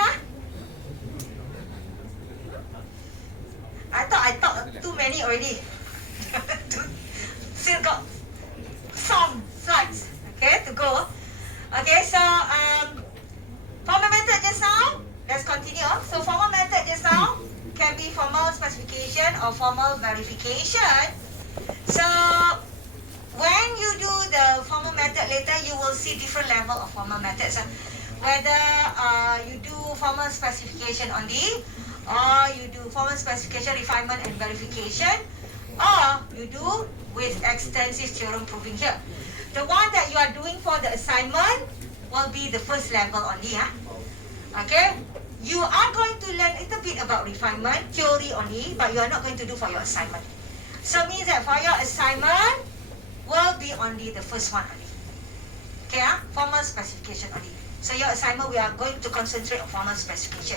I thought I talked too many already. Still got some slides, okay, to go. Okay, so formal method just now, let's continue. So formal method just now can be formal specification or formal verification. So when you do the formal method later, you will see different level of formal methods. Whether you do formal specification only, or you do formal specification, refinement and verification, or you do with extensive theorem proving here. The one that you are doing for the assignment will be the first level only. Okay, you are going to learn a little bit about refinement, theory only, but you are not going to do for your assignment. So means that for your assignment will be only the first one only. Okay, formal specification only. So your assignment, we are going to concentrate on formal specification.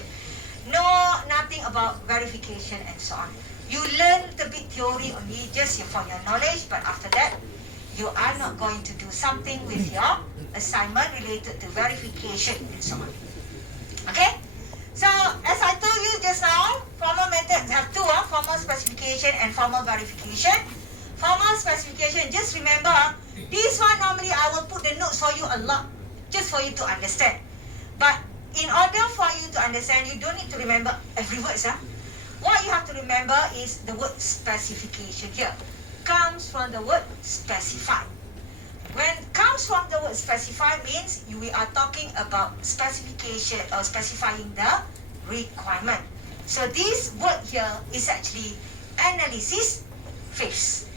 No, nothing about verification and so on. You learn the bit theory only just for your knowledge, but after that, you are not going to do something with your assignment related to verification and so on. Okay? So, as I told you just now, formal methods have two, formal specification and formal verification. Formal specification, just remember, this one normally I will put the notes for you a lot, just for you to understand. But in order for you to understand, you don't need to remember every word. What you have to remember is the word specification here. Comes from the word specify. When comes from the word specify means we are talking about specification or specifying the requirement. So this word here is actually analysis phase.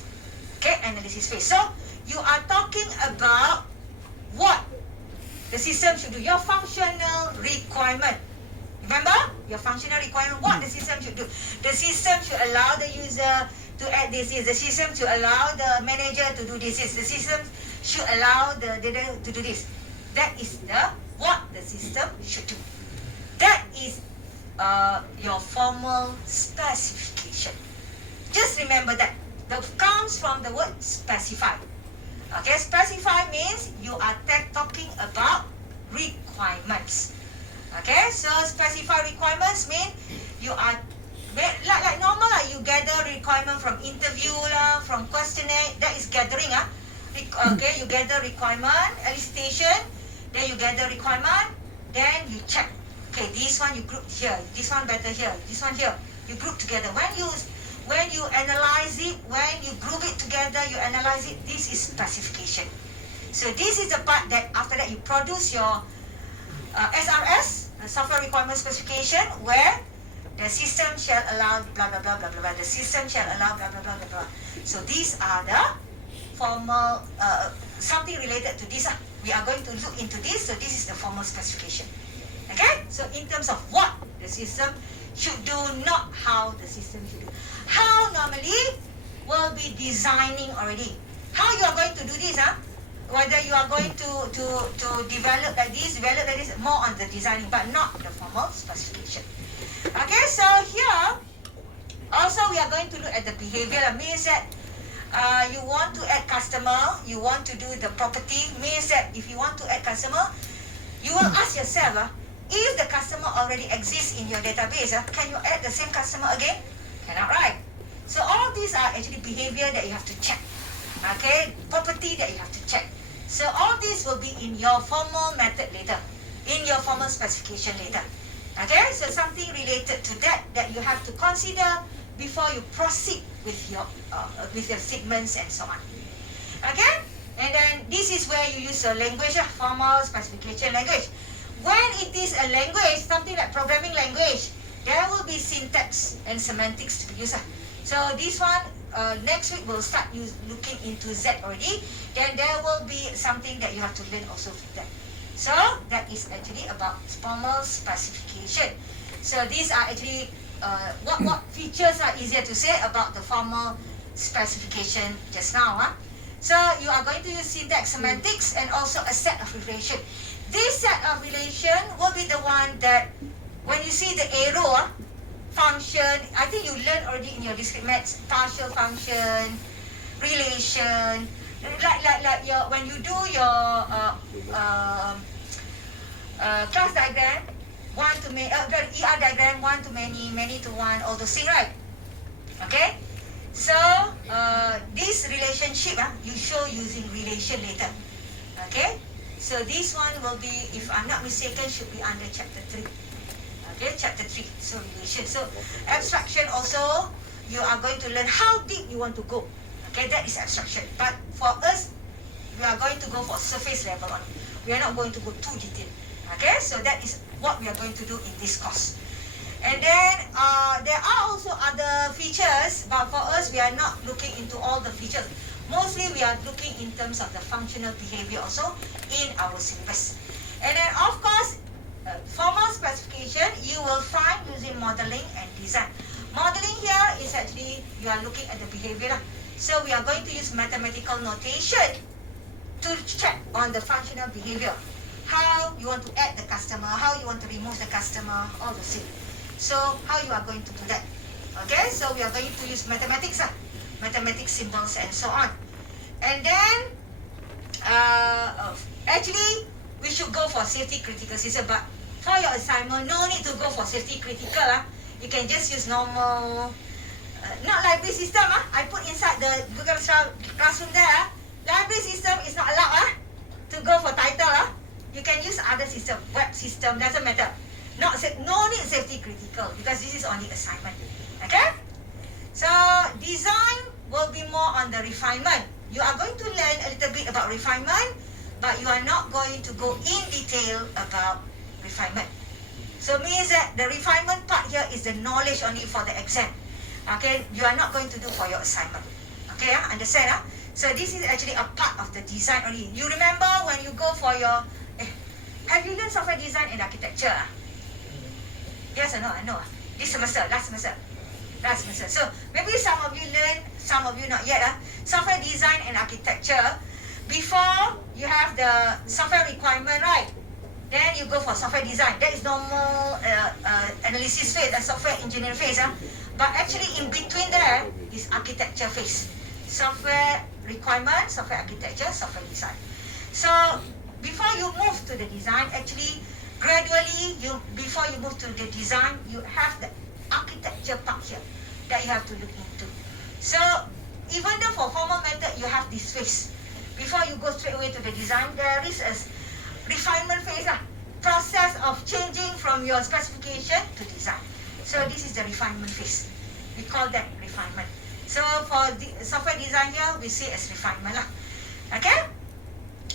Okay, analysis phase. So you are talking about what the system should do. Your functional requirement. Remember? Your functional requirement, what the system should do. The system should allow the user to add this. The system should allow the manager to do this. The system should allow the data to do this. That is the what the system should do. That is your formal specification. Just remember that. That comes from the word specify. Okay, specify means you are talking about requirements. Okay, so specify requirements mean you are like normal you gather requirement from interview from questionnaire. That is gathering. Okay, you gather requirement, elicitation, then you gather requirement, then you check. Okay, this one you group here, this one better here, this one here. You group together. When you analyze it, when you group it together, you analyze it, this is specification. So this is the part that after that you produce your SRS, software requirement specification, where the system shall allow blah blah blah blah blah blah. The system shall allow blah blah blah blah blah. So these are the formal something related to this. We are going to look into this. So this is the formal specification. Okay. So in terms of what the system should do, not how the system should do. How normally will be designing already. How you are going to do this? Whether you are going to develop like this, more on the designing, but not the formal specification. Okay, so here also we are going to look at the behavior. That means that you want to add customer, you want to do the property. Means that if you want to add customer, you will ask yourself, if the customer already exists in your database, can you add the same customer again? Cannot, right? So all these are actually behavior that you have to check. Okay, property that you have to check. So all this will be in your formal method later, in your formal specification later. Okay, so something related to that you have to consider before you proceed with your statements and so on. Okay, and then this is where you use your language, formal specification language. When it is a language, something like programming language, there will be syntax and semantics to be used. So this one, next week we'll start looking into Z already. Then there will be something that you have to learn also from that. So that is actually about formal specification. So these are actually what features are easier to say about the formal specification just now. So you are going to use syntax, semantics, and also a set of relation. This set of relation will be the one that when you see the arrow function, I think you learned already in your discrete maths, partial function, relation, like your when you do your class diagram, one to many, ER diagram, one to many, many to one, all those things, right? Okay. So this relationship, you show using relation later. Okay. So this one will be, if I'm not mistaken, should be under chapter 3. Okay, chapter 3. So relation. So abstraction also, you are going to learn how deep you want to go. Okay, that is abstraction. But for us, we are going to go for surface level only. We are not going to go too detailed. Okay, so that is what we are going to do in this course. And then there are also other features, but for us, we are not looking into all the features. Mostly, we are looking in terms of the functional behavior also in our syllabus. And then, of course, formal specification, you will find using modeling and design. Modeling here is actually, you are looking at the behavior. So we are going to use mathematical notation to check on the functional behavior. how you want to add the customer, how you want to remove the customer, all the same. So how you are going to do that? Okay, so we are going to use mathematics, mathematics symbols and so on. And then actually we should go for safety critical system, but for your assignment, no need to go for safety critical. You can just use normal, not library system. I put inside the Google Classroom there. Library system is not allowed to go for title. You can use other system, web system, doesn't matter. No need safety critical because this is only assignment. Okay? So design will be more on the refinement. You are going to learn a little bit about refinement, but you are not going to go in detail about refinement. So means that the refinement part here is the knowledge only for the exam. Okay, you are not going to do for your assignment. Okay, understand? So this is actually a part of the design only. You remember when you go for your, have you learned software design and architecture? Yes or no? I know. This semester, last semester. So maybe some of you learn, some of you not yet. Software design and architecture. Before you have the software requirement, right? Then you go for software design. That is normal analysis phase and software engineering phase. But actually in between there is architecture phase. Software requirement, software architecture, software design. So before you move to the design, actually gradually before you move to the design, you have the architecture part here that you have to look into. So even though for formal method you have this phase, before you go straight away to the design, there is a refinement phase, process of changing from your specification to design. So this is the refinement phase. We call that refinement. So for the software design here, we say as refinement. Okay?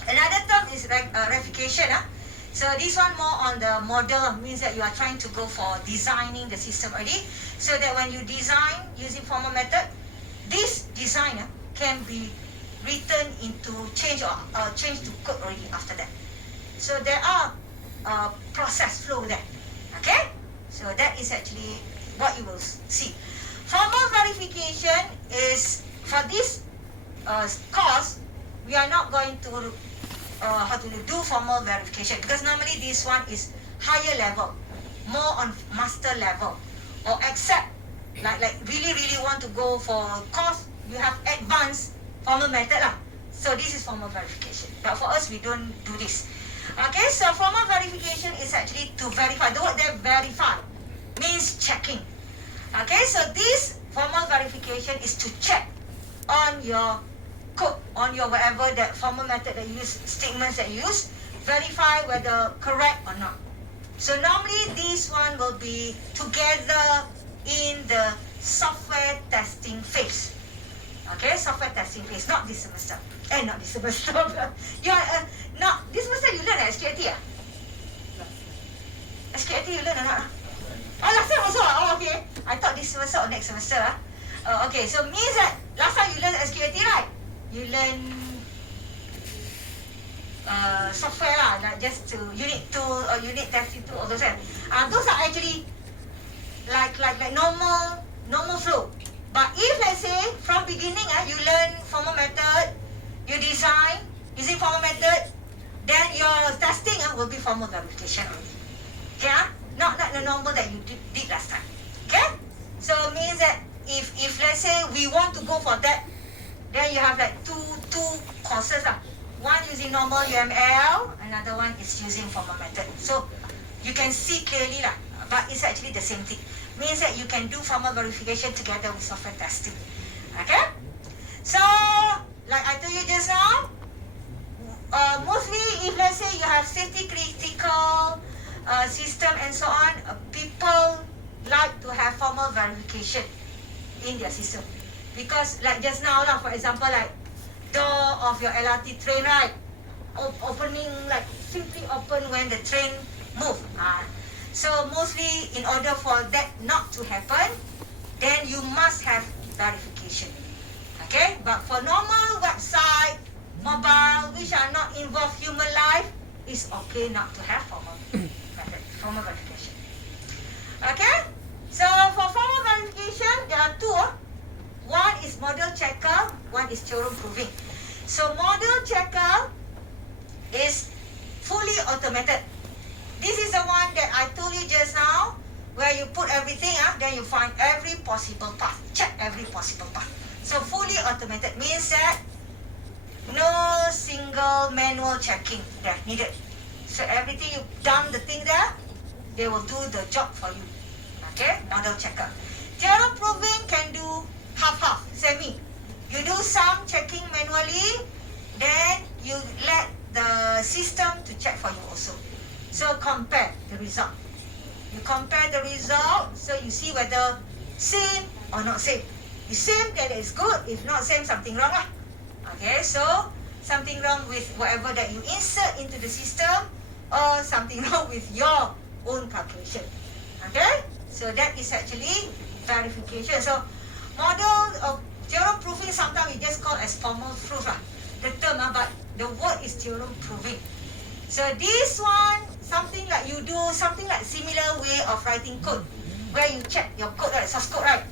Another term is replication. So this one more on the model, means that you are trying to go for designing the system already. So that when you design using formal method, this design can be written into change to code already after that. So there are process flow there. Okay? So that is actually what you will see. Formal verification is, for this course, we are not going to do formal verification because normally this one is higher level, more on master level, or except like really want to go for course, you have advanced formal method lah. So this is formal verification. But for us, we don't do this. Okay, so formal verification is actually to verify. The word there, verify, means checking. Okay, so this formal verification is to check on your code, on your whatever that formal method that you use, statements that you use, verify whether correct or not. So normally this one will be together in the software testing phase. Okay, software testing phase, not this semester. Not this semester. You are not this semester. You learn at SKT. SKT you learn or not? Oh, last time also. Oh, okay. I thought this semester or next semester. Okay, so means that last time you learn SKT, right? You learn software lah, like just to unit 2 or unit testing 2, all those. Those are actually like normal flow. But if let's say from beginning you learn formal method, you design using formal method, then your testing will be formal verification only. Okay, not the normal that you did last time. Okay, so means that if let's say we want to go for that, then you have like two courses lah. One using normal UML, another one is using formal method. So you can see clearly lah, but it's actually the same thing. Means that you can do formal verification together with software testing. Okay? So, like I told you just now, mostly if let's say you have safety critical system and so on, people like to have formal verification in their system. Because like just now lah, for example, like door of your LRT train, right? Opening, like simply open when the train move. So mostly in order for that not to happen, then you must have verification. Okay? But for normal website, mobile, which are not involve human life, it's okay not to have formal verification. Okay? So for formal verification, there are two. One is model checker, one is theorem proving. So model checker is fully fully automated. This is the one that I told you just now, where you put everything, then you find every possible path. Check every possible path. So fully automated means that no single manual checking there needed. So everything you done the thing there, they will do the job for you. Okay, model checker. Theorem proving can do half-half, semi. You do some checking manually, then you let the system to check for you also. So compare the result. You compare the result, so you see whether same or not same. If same, then it's good. If not same, something wrong lah. Okay, so something wrong with whatever that you insert into the system, or something wrong with your own calculation. Okay, so that is actually verification. So model of theorem proving, sometimes we just call as formal proof lah, the term, but the word is theorem proving. So this one, something like you do something like similar way of writing code, where you check your code, right, source code, right?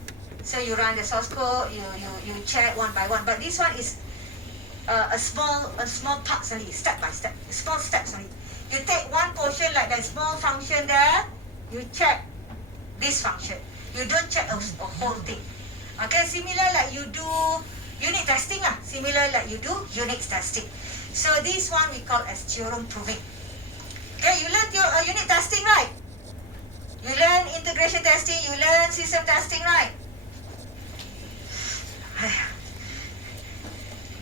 So you run the source code, you check one by one. But this one is a small part only, step by step, small steps only. You take one portion like that small function there, you check this function. You don't check a whole thing. Okay, similar like you do unit testing lah. Similar like you do unit testing. So this one we call as theorem proving. Okay, you learn your unit testing, right? You learn integration testing, you learn system testing, right?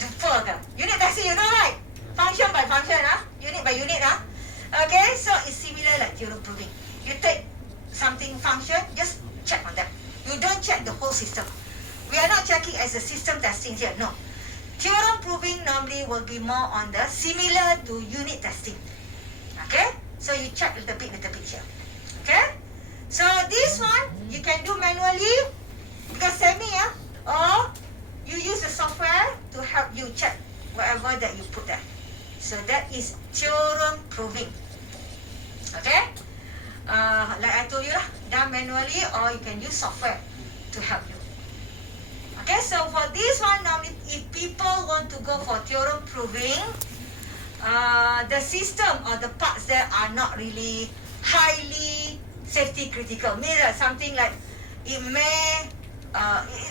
Dupa kan? Unit testing, you know, right? Function by function, unit by unit. Okay, so it's similar like theorem proving. You take something function, just check on that. You don't check the whole system. We are not checking as a system testing here, no. Theorem proving normally will be more on the similar to unit testing. Okay, so you check little bit here. Okay, so this one you can do manually because semi, or you use the software to help you check whatever that you put there. So that is theorem proving. Okay, like I told you lah, done manually or you can use software to help you. Okay, so for this one, normally if people want to go for theorem proving, the system or the parts there are not really highly safety critical. Means something like it may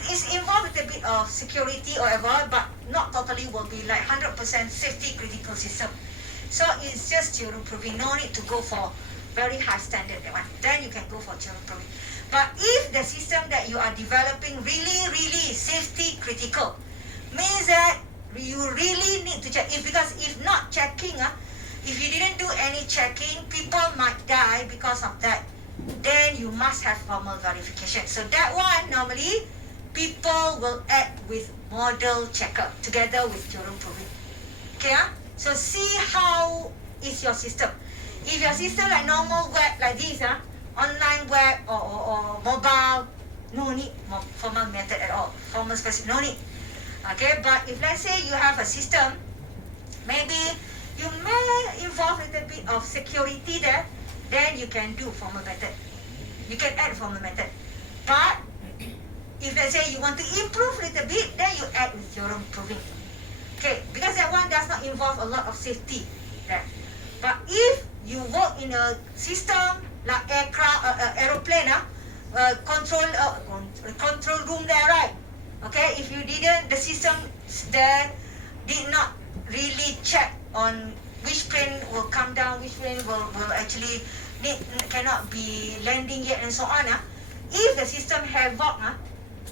it's involved with a bit of security or whatever, but not totally will be like 100% safety critical system. So it's just theorem proving. No need to go for very high standard that one. Then you can go for theorem proving. But if the system that you are developing really safety critical, means that you really need to check. Because if not checking, if you didn't do any checking, people might die because of that. Then you must have formal verification. So that one, normally, people will add with model checker together with theorem proving. Okay, so see how is your system. If your system like normal web like this, online web or mobile, no need formal method at all. Formal specific, no need. Okay, but if let's say you have a system, maybe you may involve a little bit of security there, then you can do formal method. You can add formal method. But if let's say you want to improve a little bit, then you add with theorem proving. Okay, because that one does not involve a lot of safety there. But if you work in a system like aeroplane, control room there, right? Okay, if you didn't, the system there did not really check on which plane will come down, which plane will actually cannot be landing yet, and so on. If the system havoc,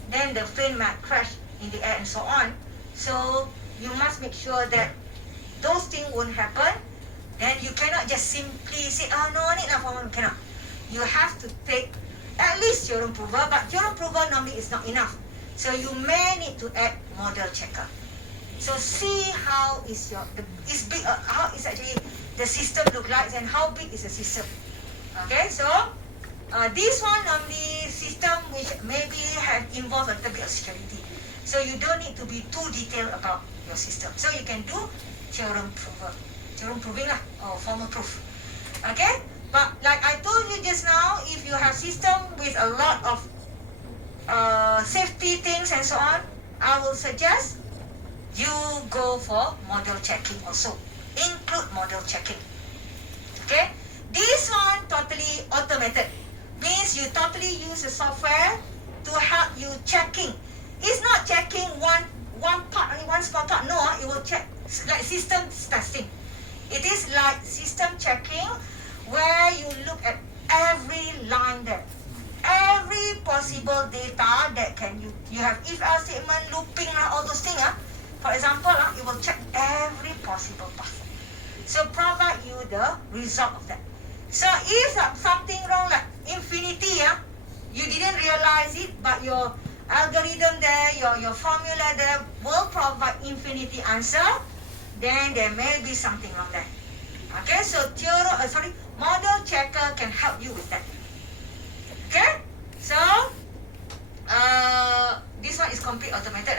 then the plane might crash in the air and so on. So you must make sure that those things won't happen. Then you cannot just simply say, oh, no need for one, cannot. You have to take at least theorem prover, but theorem prover normally is not enough. So you may need to add model checker. So see how is your how is actually the system look like and how big is the system. Okay, so this one normally system which maybe have involved a little bit of security. So you don't need to be too detailed about your system. So you can do theorem prover. Theorem proving lah, or formal proof. Okay, but like I told you just now, if you have system with a lot of safety things and so on, I will suggest you go for model checking also. Include model checking. Okay, this one totally automated, means you totally use the software to help you checking. It's not checking one part, only one small part. No, it will check like system testing. It is like system checking, where you look at every line there, every possible data that can you have if else statement, looping all those things. For example, it will check every possible path. So provide you the result of that. So if something wrong like infinity, you didn't realize it, but your algorithm there, your formula there will provide infinity answer, then there may be something wrong there. Okay, so model checker can help you with that. Okay, so this one is complete automated.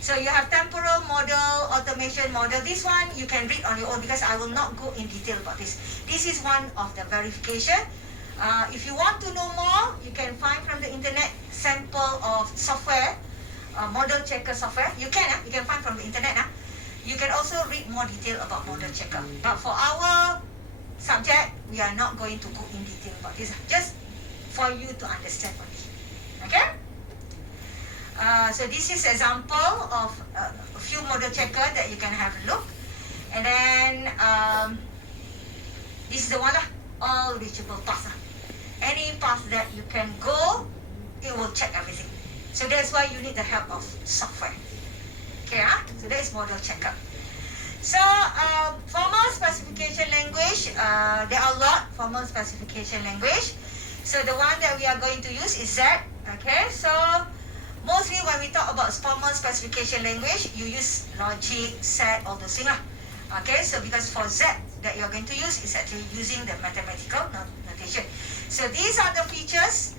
So you have temporal model, automation model. This one you can read on your own because I will not go in detail about this. This is one of the verification. If you want to know more, you can find from the internet sample of software, model checker software. You can find from the internet. You can also read more detail about model checker. But for our subject, we are not going to go in detail about this. Just for you to understand only. Okay? So this is example of a few model checker that you can have a look. And then this is the one, all reachable paths. Any path that you can go, it will check everything. So that's why you need the help of software. Okay, so that is model checker. So formal specification language, there are a lot formal specification language. So the one that we are going to use is Z. Okay, so mostly when we talk about formal specification language, you use logic, set, all those things. Okay, so because for Z that you're going to use is actually using the mathematical notation. So these are the features.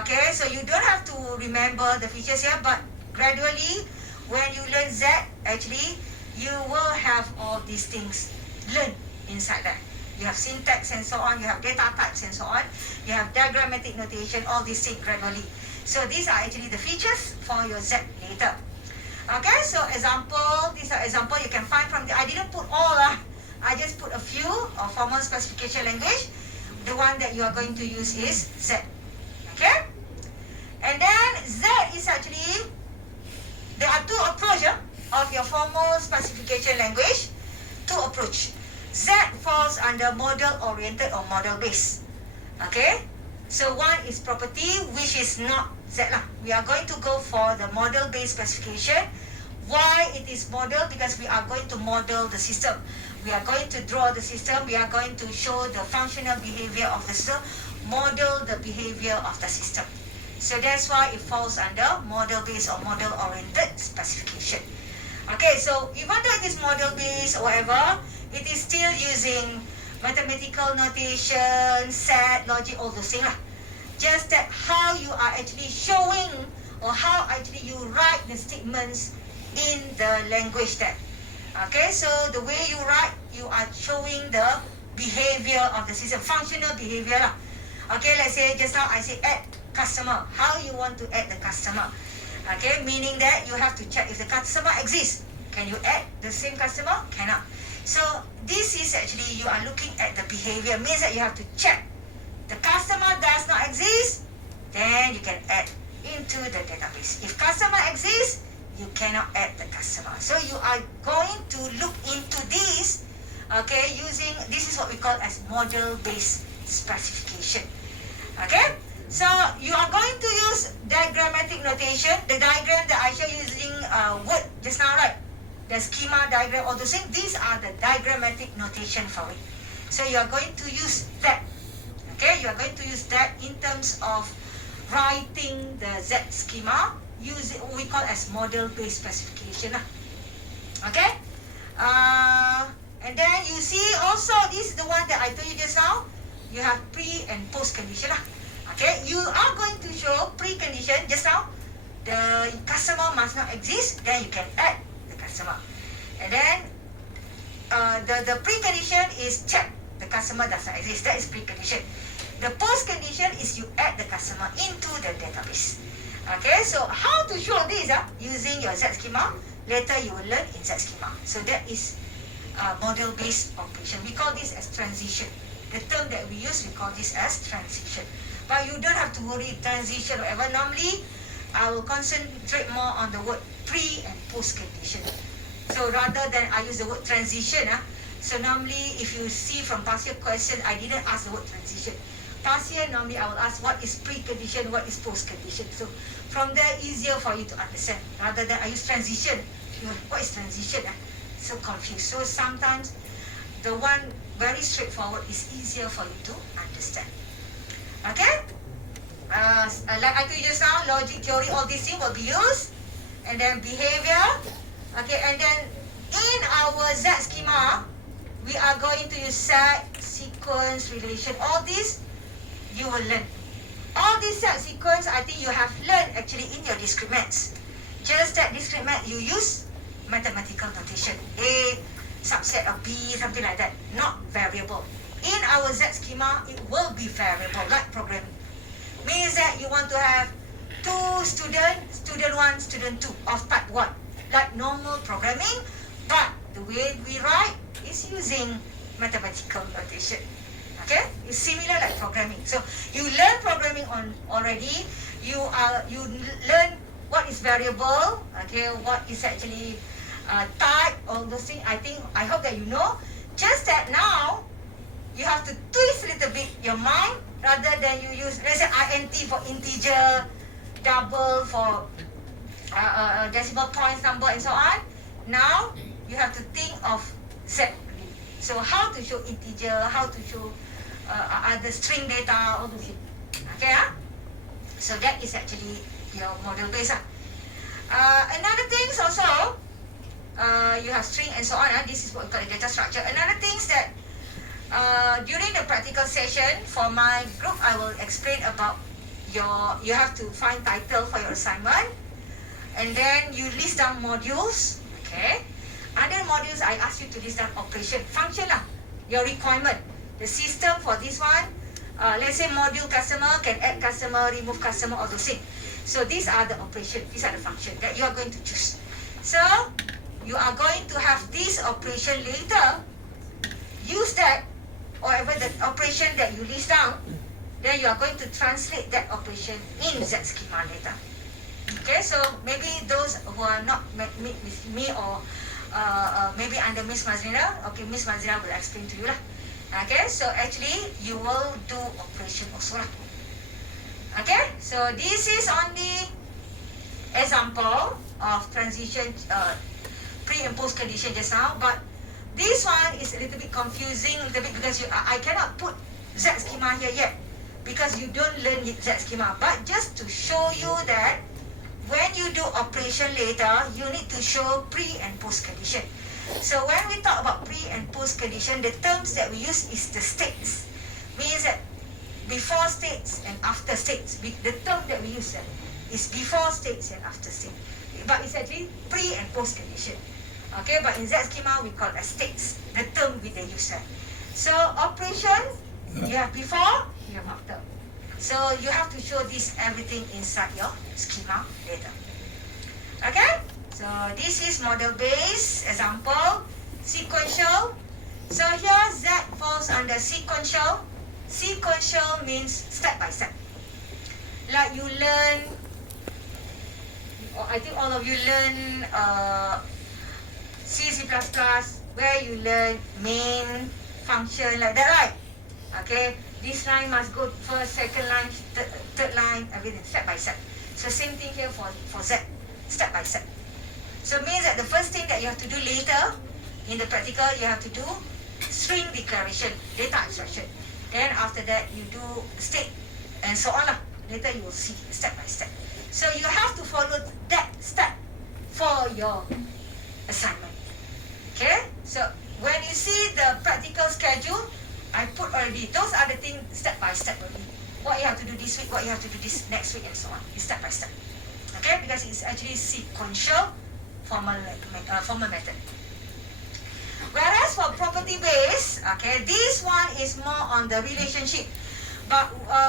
Okay, so you don't have to remember the features here, but gradually when you learn Z, actually you will have all these things learned inside that. You have syntax and so on, you have data types and so on, you have diagrammatic notation, all these things gradually. So these are actually the features for your Z later. Okay, so these are example you can find from I didn't put all, I just put a few of formal specification language. The one that you are going to use is Z. Okay? And then Z is actually, there are two approaches of your formal specification language. Two approach. Z falls under model-oriented or model-based. Okay? So one is property, which is not Z lah. We are going to go for the model-based specification. Why it is model? Because we are going to model the system. We are going to draw the system. We are going to show the functional behavior of the system, model the behavior of the system. So that's why it falls under model-based or model-oriented specification. Okay, so even though it is model-based or whatever, it is still using mathematical notation, set, logic, all those things. Just that how you are actually showing or how actually you write the statements in the language that. Okay, so the way you write, you are showing the behavior of the system, functional behavior. Okay, let's say just now I say add customer. How you want to add the customer? Okay, meaning that you have to check if the customer exists. Can you add the same customer? Cannot. So this is actually you are looking at the behavior, means that you have to check. The customer does not exist, then you can add into the database. If customer exists, you cannot add the customer. So you are going to look into this, okay, using, this is what we call as model-based specification. Okay, so you are going to use diagrammatic notation. The diagram that I show using Word just now, right? The schema diagram, all those things, these are the diagrammatic notation for it. So you are going to use that. Okay, you are going to use that in terms of writing the Z schema, using what we call as model-based specification. Okay, and then you see also this is the one that I told you just now. You have pre and post condition. Okay, you are going to show pre-condition just now. The customer must not exist, then you can add the customer. And then the precondition is check the customer does not exist. That is precondition. The post condition is you add the customer into the database. Okay, so how to show this using your Z schema? Later you will learn in Z schema. So that is model-based operation. We call this as transition. the term that we use, we call this as transition. But you don't have to worry, transition or whatever. Normally, I will concentrate more on the word pre and post condition. So rather than I use the word transition, so normally if you see from past year question, I didn't ask the word transition. Past year, normally I will ask what is pre-condition, what is post-condition. So from there, easier for you to understand. Rather than I use transition, what is transition? So confused. So sometimes the one very straightforward is easier for you to understand. Okay? Like I told you just now, logic, theory, all these things will be used. And then behavior. Okay, and then in our Z schema, we are going to use set, sequence, relation. All these you will learn. All these set, sequence, I think you have learned actually in your discrete maths. Just that discrete math, you use mathematical notation. A subset of B, something like that. Not variable. In our Z schema, it will be variable, like programming. Means that you want to have two students, student 1, student 2 of type 1. Like normal programming, but the way we write is using mathematical notation. Okay, it's similar like programming. So you learn programming already. You learn what is variable. Okay, what is actually type. All those things. I hope that you know. Just that now you have to twist a little bit your mind rather than you use, let's say, int for integer, double for decimal points, number, and so on. Now you have to think of Z. So how to show integer, how to show other string data, all those things. Okay, so that is actually your model base. Another thing is also, you have string and so on. This is what we call a data structure. Another thing is that during the practical session for my group, I will explain about you have to find title for your assignment, and then you list down modules. Okay, other modules I ask you to list down operation, function lah, your requirement. The system for this one, let's say module customer can add customer, remove customer, all those things. So these are the operation, these are the function that you are going to choose. So you are going to have this operation later. Use that, or whatever the operation that you list down, then you are going to translate that operation in Z schema later. Okay, so maybe those who are not with me or maybe under Miss Mazrina, okay, Miss Mazrina will explain to you lah. Okay, so actually you will do operation also lah. Okay, so this is on the example of transition, pre and post condition just now, but this one is a little bit confusing, a little bit because I cannot put Z schema here yet because you don't learn Z schema. But just to show you that when you do operation later, you need to show pre and post condition. So when we talk about pre and post condition, the terms that we use is the states. Means that before states and after states. The term that we use is before states and after states. But it's actually pre and post condition. Okay, but in Z schema we call it states, the term with the user. So operation, you have before, you have after. So you have to show this everything inside your schema later. Okay, so this is model based example, sequential. So here Z falls under sequential. Sequential means step by step. Like you learn, I think all of you learn C++, where you learn main, function, like that, right? Okay, this line must go first, second line, third line, everything, step by step. So same thing here for Z, step by step. So it means that the first thing that you have to do later, in the practical, you have to do string declaration, data abstraction. Then after that, you do state, and so on. Later you will see step by step. So you have to follow that step for your assignment. Okay, so when you see the practical schedule, I put already, those are the things step by step already. What you have to do this week, what you have to do this next week, and so on. It's step by step. Okay, because it's actually sequential formal method. Whereas for property based, okay, this one is more on the relationship. But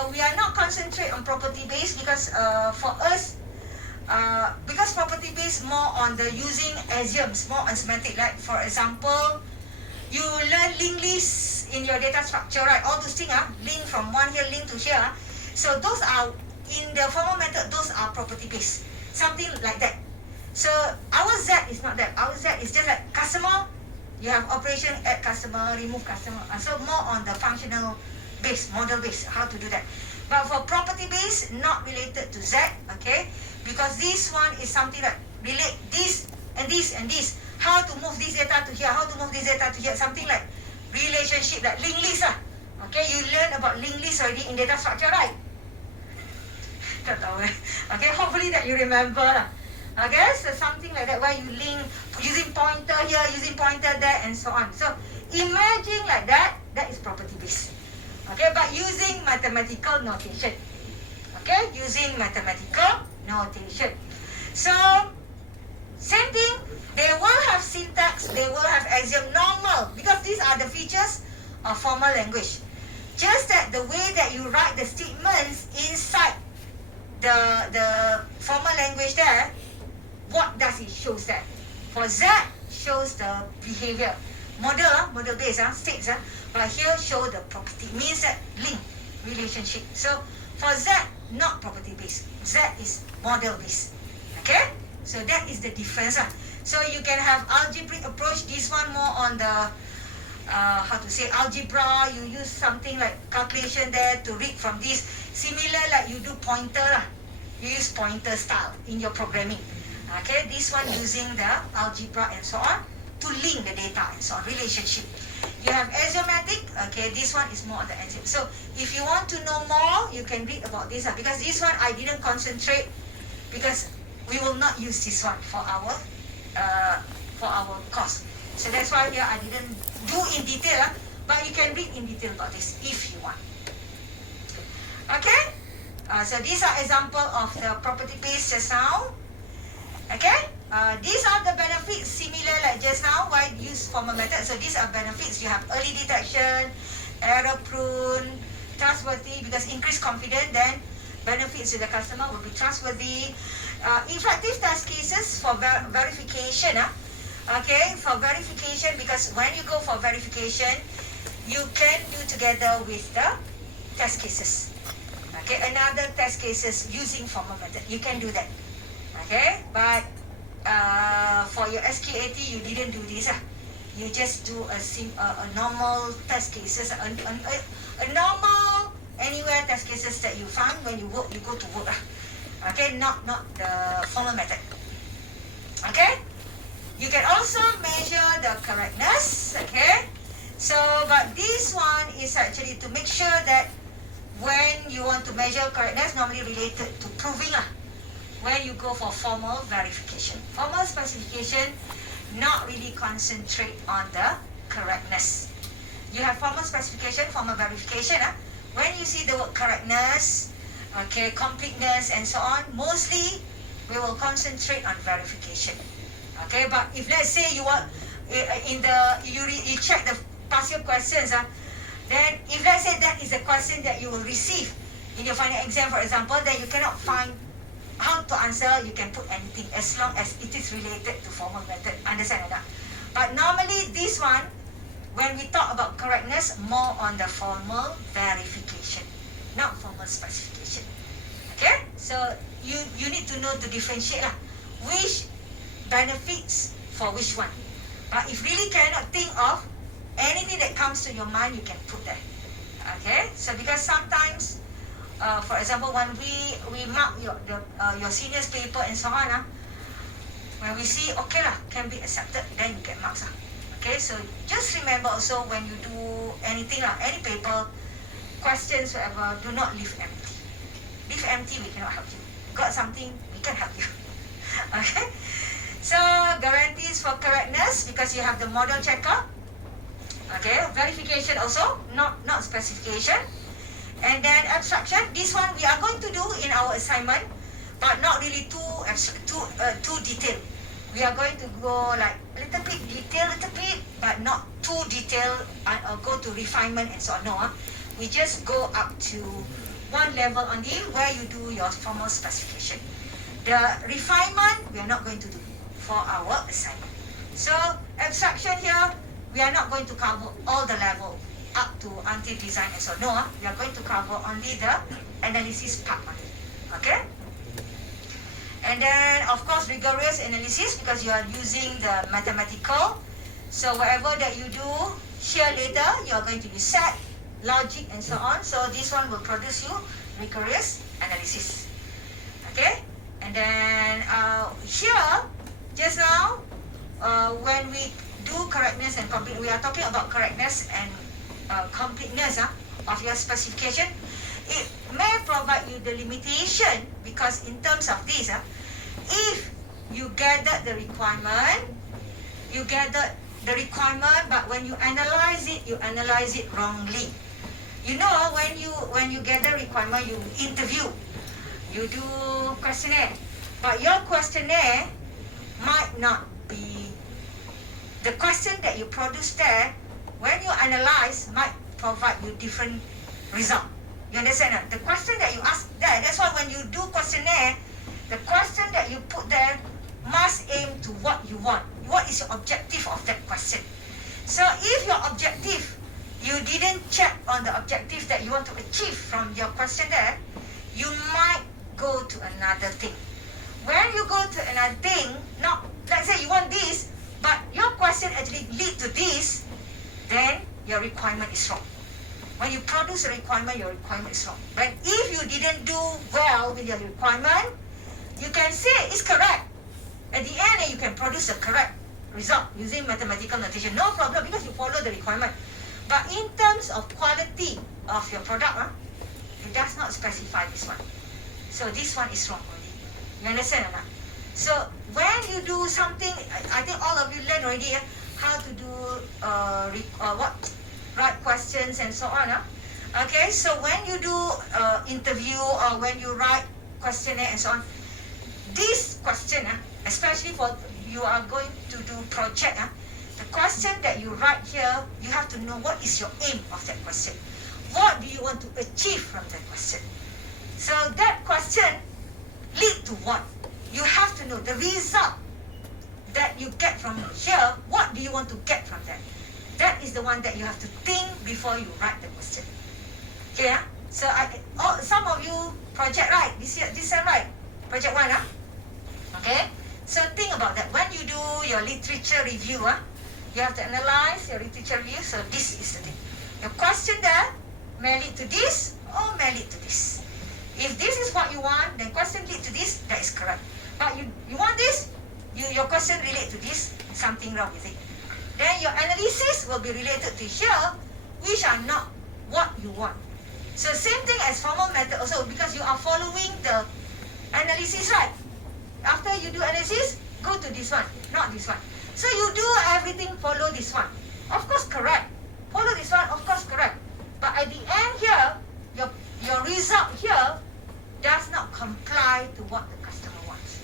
we are not concentrate on property based because for us, because property based more on the using axioms, more on semantic. Like for example, You learn linked lists in your data structure, right? All those things are link from one here, link to here. So those are, in the formal method, those are property based. Something like that. So our Z is not that. Our Z is just like customer. You have operation, add customer, remove customer. So more on the functional base, model base, how to do that. But for property base, not related to Z, okay? Because this one is something that relate this and this and this. How to move this data to here, how to move this data to here, something like relationship, like linked list lah. Okay, you learn about linked list already in data structure, right? Tak tahu eh. Okay, hopefully that you remember lah. Okay, so something like that where you link using pointer here, using pointer there, and so on. So imagine like that, that is property based. Okay, but using mathematical notation. Okay, using mathematical notation. So same thing, they will have syntax, they will have axiom normal, because these are the features of formal language. Just that the way that you write the statements inside the formal language there, what does it show that? For Z, shows the behavior. Model base, states, but here show the property, means that link, relationship. So for Z, not property based. Z is model based. Okay? So that is the difference. So you can have algebraic approach. This one more on the how to say algebra. You use something like calculation there to read from this. Similar like you do pointer lah. You use pointer style in your programming. Okay, this one using the algebra and so on to link the data and so on, relationship. You have axiomatic. Okay, this one is more on the axiom. So if you want to know more, you can read about this because this one I didn't concentrate because we will not use this one for our course. So that's why here I didn't do in detail, but you can read in detail about this if you want. Okay, so these are example of the property base just now. Okay, these are the benefits similar like just now. Why use formal method? So these are benefits. You have early detection, error prone, trustworthy because increased confidence. Then benefits to the customer will be trustworthy. Effective test cases for verification. Okay, for verification because when you go for verification, you can do together with the test cases. Okay, another test cases using formal method. You can do that. Okay, but for your SQAT, you didn't do this. You just do a normal test cases, a normal anywhere test cases that you find when you work, you go to work. Okay, not the formal method. Okay, you can also measure the correctness. Okay, so but this one is actually to make sure that when you want to measure correctness, normally related to proving when you go for formal verification. Formal specification, not really concentrate on the correctness. You have formal specification, formal verification. When you see the word correctness, okay, completeness and so on, mostly we will concentrate on verification. Okay, but if let's say you want you check the past year questions, then if let's say that is a question that you will receive in your final exam, for example, then you cannot find how to answer, you can put anything as long as it is related to formal method. Understand that? But normally this one, when we talk about correctness, more on the formal verification, not formal specification. Okay? So you need to know to differentiate which benefits for which one. But if really cannot think of anything that comes to your mind, you can put that. Okay? So because sometimes for example, when we mark your senior's paper and so on, when we see okay can be accepted, then you get marks. Okay, so just remember also when you do anything any paper, questions, whatever, do not leave empty. Leave empty, we cannot help you. Got something, we can help you. Okay, so guarantees for correctness because you have the model checker. Okay, verification also, not specification. And then abstraction, this one we are going to do in our assignment, but not really too detailed. We are going to go like a little bit, but not too detailed or go to refinement and so on. No, we just go up to one level only where you do your formal specification. The refinement we are not going to do for our assignment. So abstraction here, we are not going to cover all the level up to until design and so on. No, we are going to cover only the analysis part only. Okay? And then, of course, rigorous analysis because you are using the mathematical. So whatever that you do here later, you are going to use set, logic, and so on. So this one will produce you rigorous analysis. Okay? And then here, just now, when we do correctness and complete, we are talking about correctness and completeness of your specification. It may provide you the limitation because in terms of this, if you gather the requirement, but when you analyze it wrongly. You know, when you gather requirement, you interview, you do questionnaire, but your questionnaire might not be the question that you produce there. When you analyze, might provide you different result. You understand? The question that you ask there, that's why when you do questionnaire, the question that you put there must aim to what you want. What is your objective of that question? So if your objective, you didn't check on the objective that you want to achieve from your question there, you might go to another thing. When you go to another thing, not, let's say you want this, but your question actually lead to this, then your requirement is wrong. When you produce a requirement, your requirement is wrong. But if you didn't do well with your requirement, you can say it's correct. At the end, you can produce a correct result using mathematical notation. No problem because you follow the requirement. But in terms of quality of your product, it does not specify this one. So this one is wrong already. You understand or not? So when you do something, I think all of you learn already how to do write questions and so on. Okay, so when you do interview or when you write questionnaire and so on, this question, especially for you are going to do project, the question that you write here, you have to know what is your aim of that question. What do you want to achieve from that question? So that question lead to what? You have to know the result that you get from here. What do you want to get from that? That is the one that you have to think before you write the question. Okay, so some of you project right this time, right? Project 1, okay. So think about that. When you do your literature review, you have to analyze your literature review. So this is the thing. Your question there may lead to this or may lead to this. If this is what you want, then question lead to this, that is correct. But you want this, your question relate to this, something wrong with it. Then your analysis will be related to here, which are not what you want. So same thing as formal method also, because you are following the analysis, right? After you do analysis, go to this one, not this one. So you do everything, follow this one. Of course, correct. Follow this one, of course, correct. But at the end here, your result here does not comply to what the customer wants.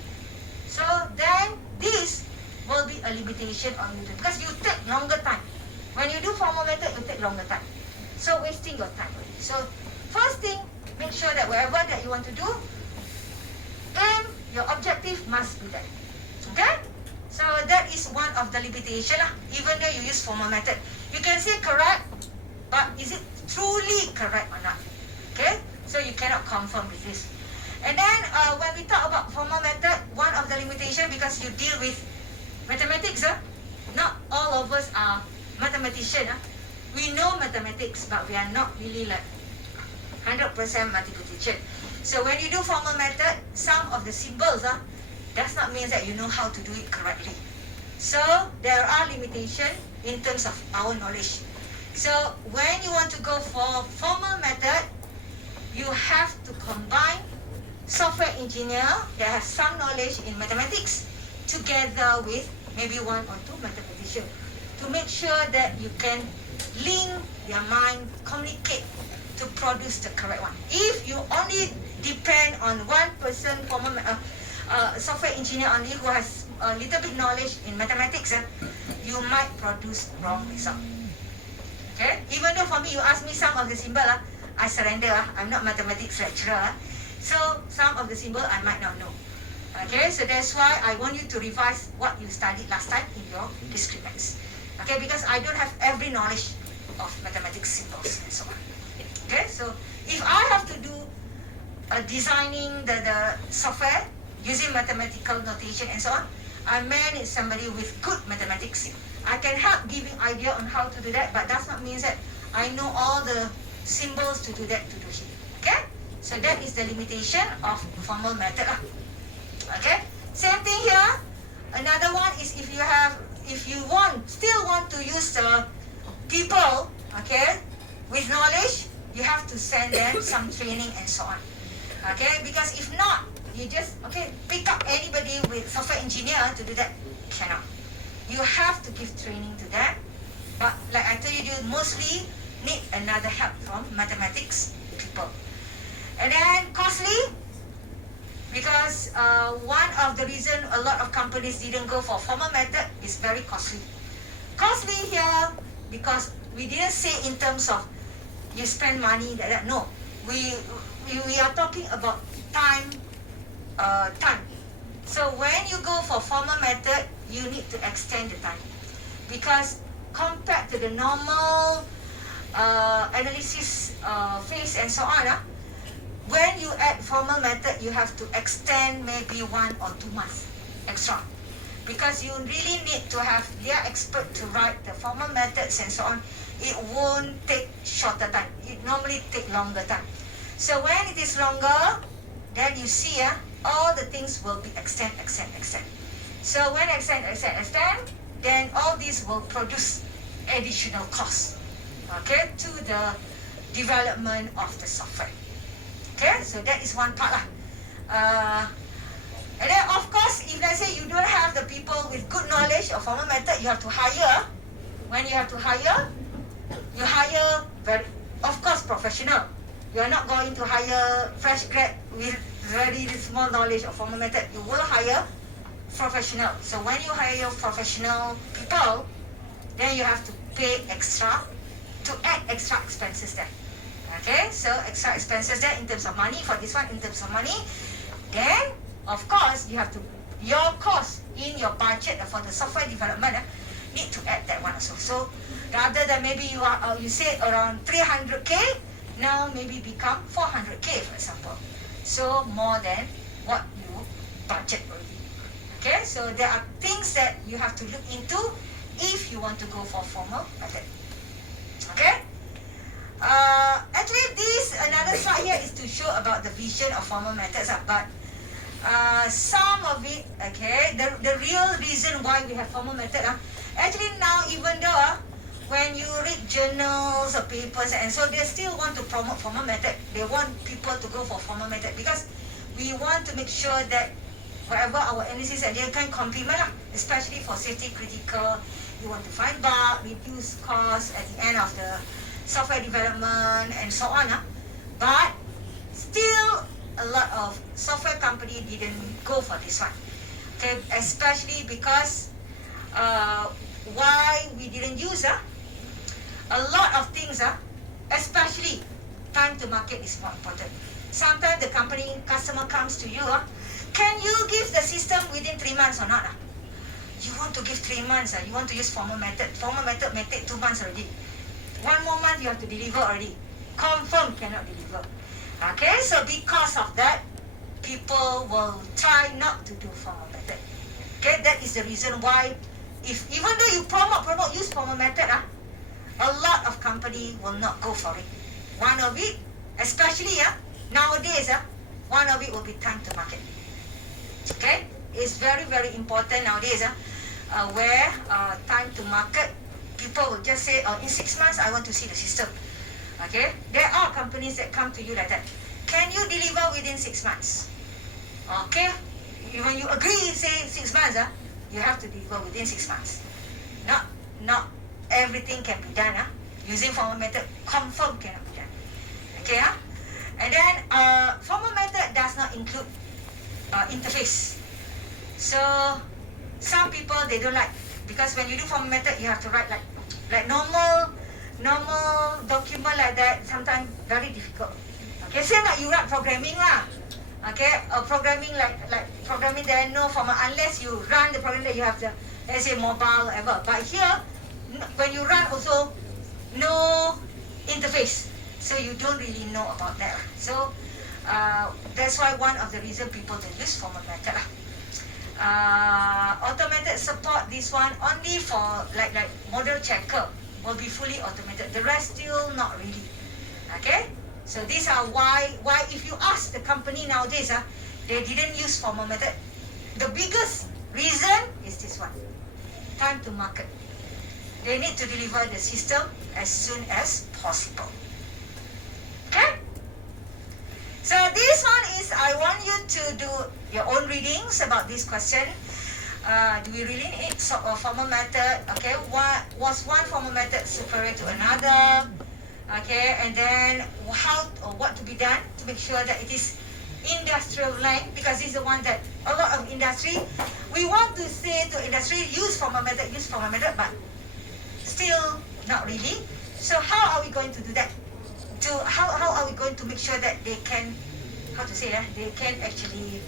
So then this will be a limitation on you because you take longer time. When you do formal method, you take longer time. So wasting your time already. So first thing, make sure that whatever that you want to do, aim, your objective must be that. Okay? So that is one of the limitation even though you use formal method. You can say correct, but is it truly correct or not? Okay? So you cannot confirm with this. And then when we talk about formal method, one of the limitation because you deal with mathematics, not all of us are mathematician. We know mathematics, but we are not really like 100% mathematician. So when you do formal method, some of the symbols does not mean that you know how to do it correctly. So there are limitations in terms of our knowledge. So when you want to go for formal method, you have to combine software engineer that has some knowledge in mathematics together with maybe one or two mathematicians to make sure that you can link their mind, communicate to produce the correct one. If you only depend on one person, software engineer only who has a little bit knowledge in mathematics, you might produce wrong result. Okay? Even though for me, you ask me some of the symbol, I surrender. I'm not mathematics lecturer. So some of the symbol I might not know. Okay, so that's why I want you to revise what you studied last time in your discrete maths. Okay, because I don't have every knowledge of mathematics symbols and so on. Okay, so if I have to do designing the software using mathematical notation and so on, I may need somebody with good mathematics. I can help giving idea on how to do that, but does not mean that I know all the symbols to do that to do it. Okay, so that is the limitation of formal method. Okay, same thing here. Another one is if you still want to use the people, okay, with knowledge, you have to send them some training and so on. Okay, because if not, you just pick up anybody with software engineer to do that. Cannot. You have to give training to them. But like I told you, mostly need another help from mathematics people. And then costly, because one of the reason a lot of companies didn't go for formal method is very costly. Costly here because we didn't say in terms of you spend money like that. No, we are talking about time. So when you go for formal method, you need to extend the time, because compared to the normal analysis phase and so on, when you add formal method, you have to extend maybe 1 or 2 months extra, because you really need to have their expert to write the formal methods and so on. It won't take shorter time. It normally take longer time. So when it is longer, then you see all the things will be extend. So when extend, then all these will produce additional costs, okay, to the development of the software. Okay, so that is one part. And then of course, if let's say you don't have the people with good knowledge of formal method, you have to hire. When you have to hire, you hire of course, professional. You are not going to hire fresh grad with very small knowledge of formal method. You will hire professional. So when you hire professional people, then you have to pay extra to add extra expenses there. Okay, so extra expenses there in terms of money. For this one, in terms of money, then of course you have to, your cost in your budget for the software development need to add that one also. So rather than maybe you say around 300k, now maybe become 400k, for example. So more than what you budget already. Okay, so there are things that you have to look into if you want to go for formal method. Okay. Actually, this another slide here is to show about the vision of formal methods, but some of it, okay, the real reason why we have formal method, actually now even though when you read journals or papers, and so they still want to promote formal method. They want people to go for formal method because we want to make sure that whatever our analysis idea can complement, especially for safety critical. You want to find bug, reduce cost at the end of the software development and so on. But still a lot of software company didn't go for this one. Okay, especially because why we didn't use a lot of things, especially time to market is more important. Sometimes the customer comes to you, can you give the system within 3 months or not? You want to give 3 months, you want to use formal method. Formal method may take 2 months already. 1 more month you have to deliver already. Confirm cannot deliver. Okay, so because of that, people will try not to do formal method. Okay, that is the reason why, if even though you promote use formal method, a lot of company will not go for it. One of it, especially nowadays, one of it will be time to market. Okay, it's very, very important nowadays, where time to market, people will just say, in 6 months, I want to see the system. Okay, there are companies that come to you like that. Can you deliver within 6 months? Okay, when you agree, say 6 months, you have to deliver within 6 months. Not everything can be done. Using formal method, confirm cannot be done. Okay, and then formal method does not include interface. So some people they don't like, because when you do formal method, you have to write like normal document like that. Sometimes very difficult. Okay, same like you write programming lah. Okay, programming like programming there no formal unless you run the program that you have the, let's say, mobile whatever. But here when you run also, no interface. So you don't really know about that. So that's why one of the reason people don't use formal method. Automated support, this one only for like model checker will be fully automated. The rest still not really. Okay. So these are why if you ask the company nowadays, they didn't use formal method. The biggest reason is this one. Time to market. They need to deliver the system as soon as possible. Okay? So this one is, I want you to do your own readings about this question. Do we really need a formal method? Okay, was one formal method superior to another? Okay, and then how or what to be done to make sure that it is industrial length, because this is the one that a lot of industry, we want to say to industry, use formal method, but still not really. So how are we going to do that? How are we going to make sure that they can, they can actually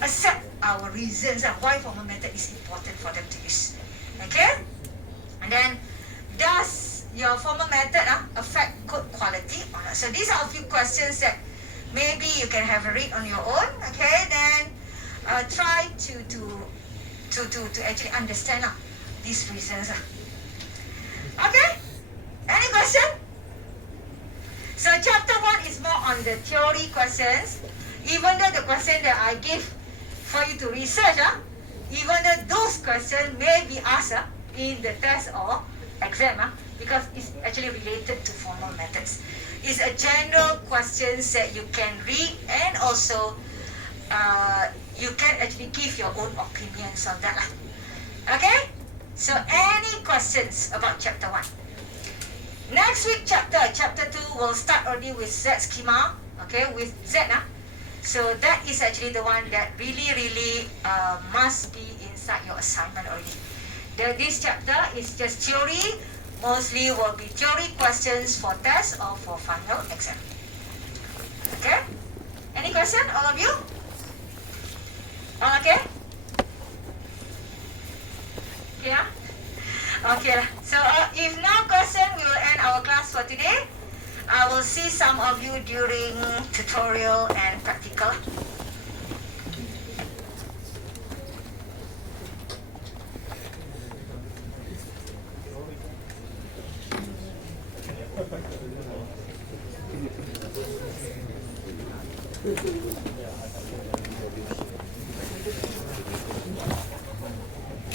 accept our reasons and why formal method is important for them to use. Okay? And then, does your formal method affect code quality or not? So these are a few questions that maybe you can have a read on your own. Okay? Then try to actually understand these reasons. Okay? Any question? So chapter 1 is more on the theory questions. Even though the question that I give for you to research, even though those questions may be asked in the test or exam, because it's actually related to formal methods. It's a general questions that you can read, and also you can actually give your own opinions on that. Okay? So any questions about chapter 1? Next week chapter 2 will start already with Z schema, okay, with Z. So that is actually the one that really must be inside your assignment already. This chapter is just theory, mostly will be theory questions for test or for final exam. Okay? Any question, all of you? All okay? Yeah? Okay, so if no question, we will end our class for today. I will see some of you during tutorial and practical.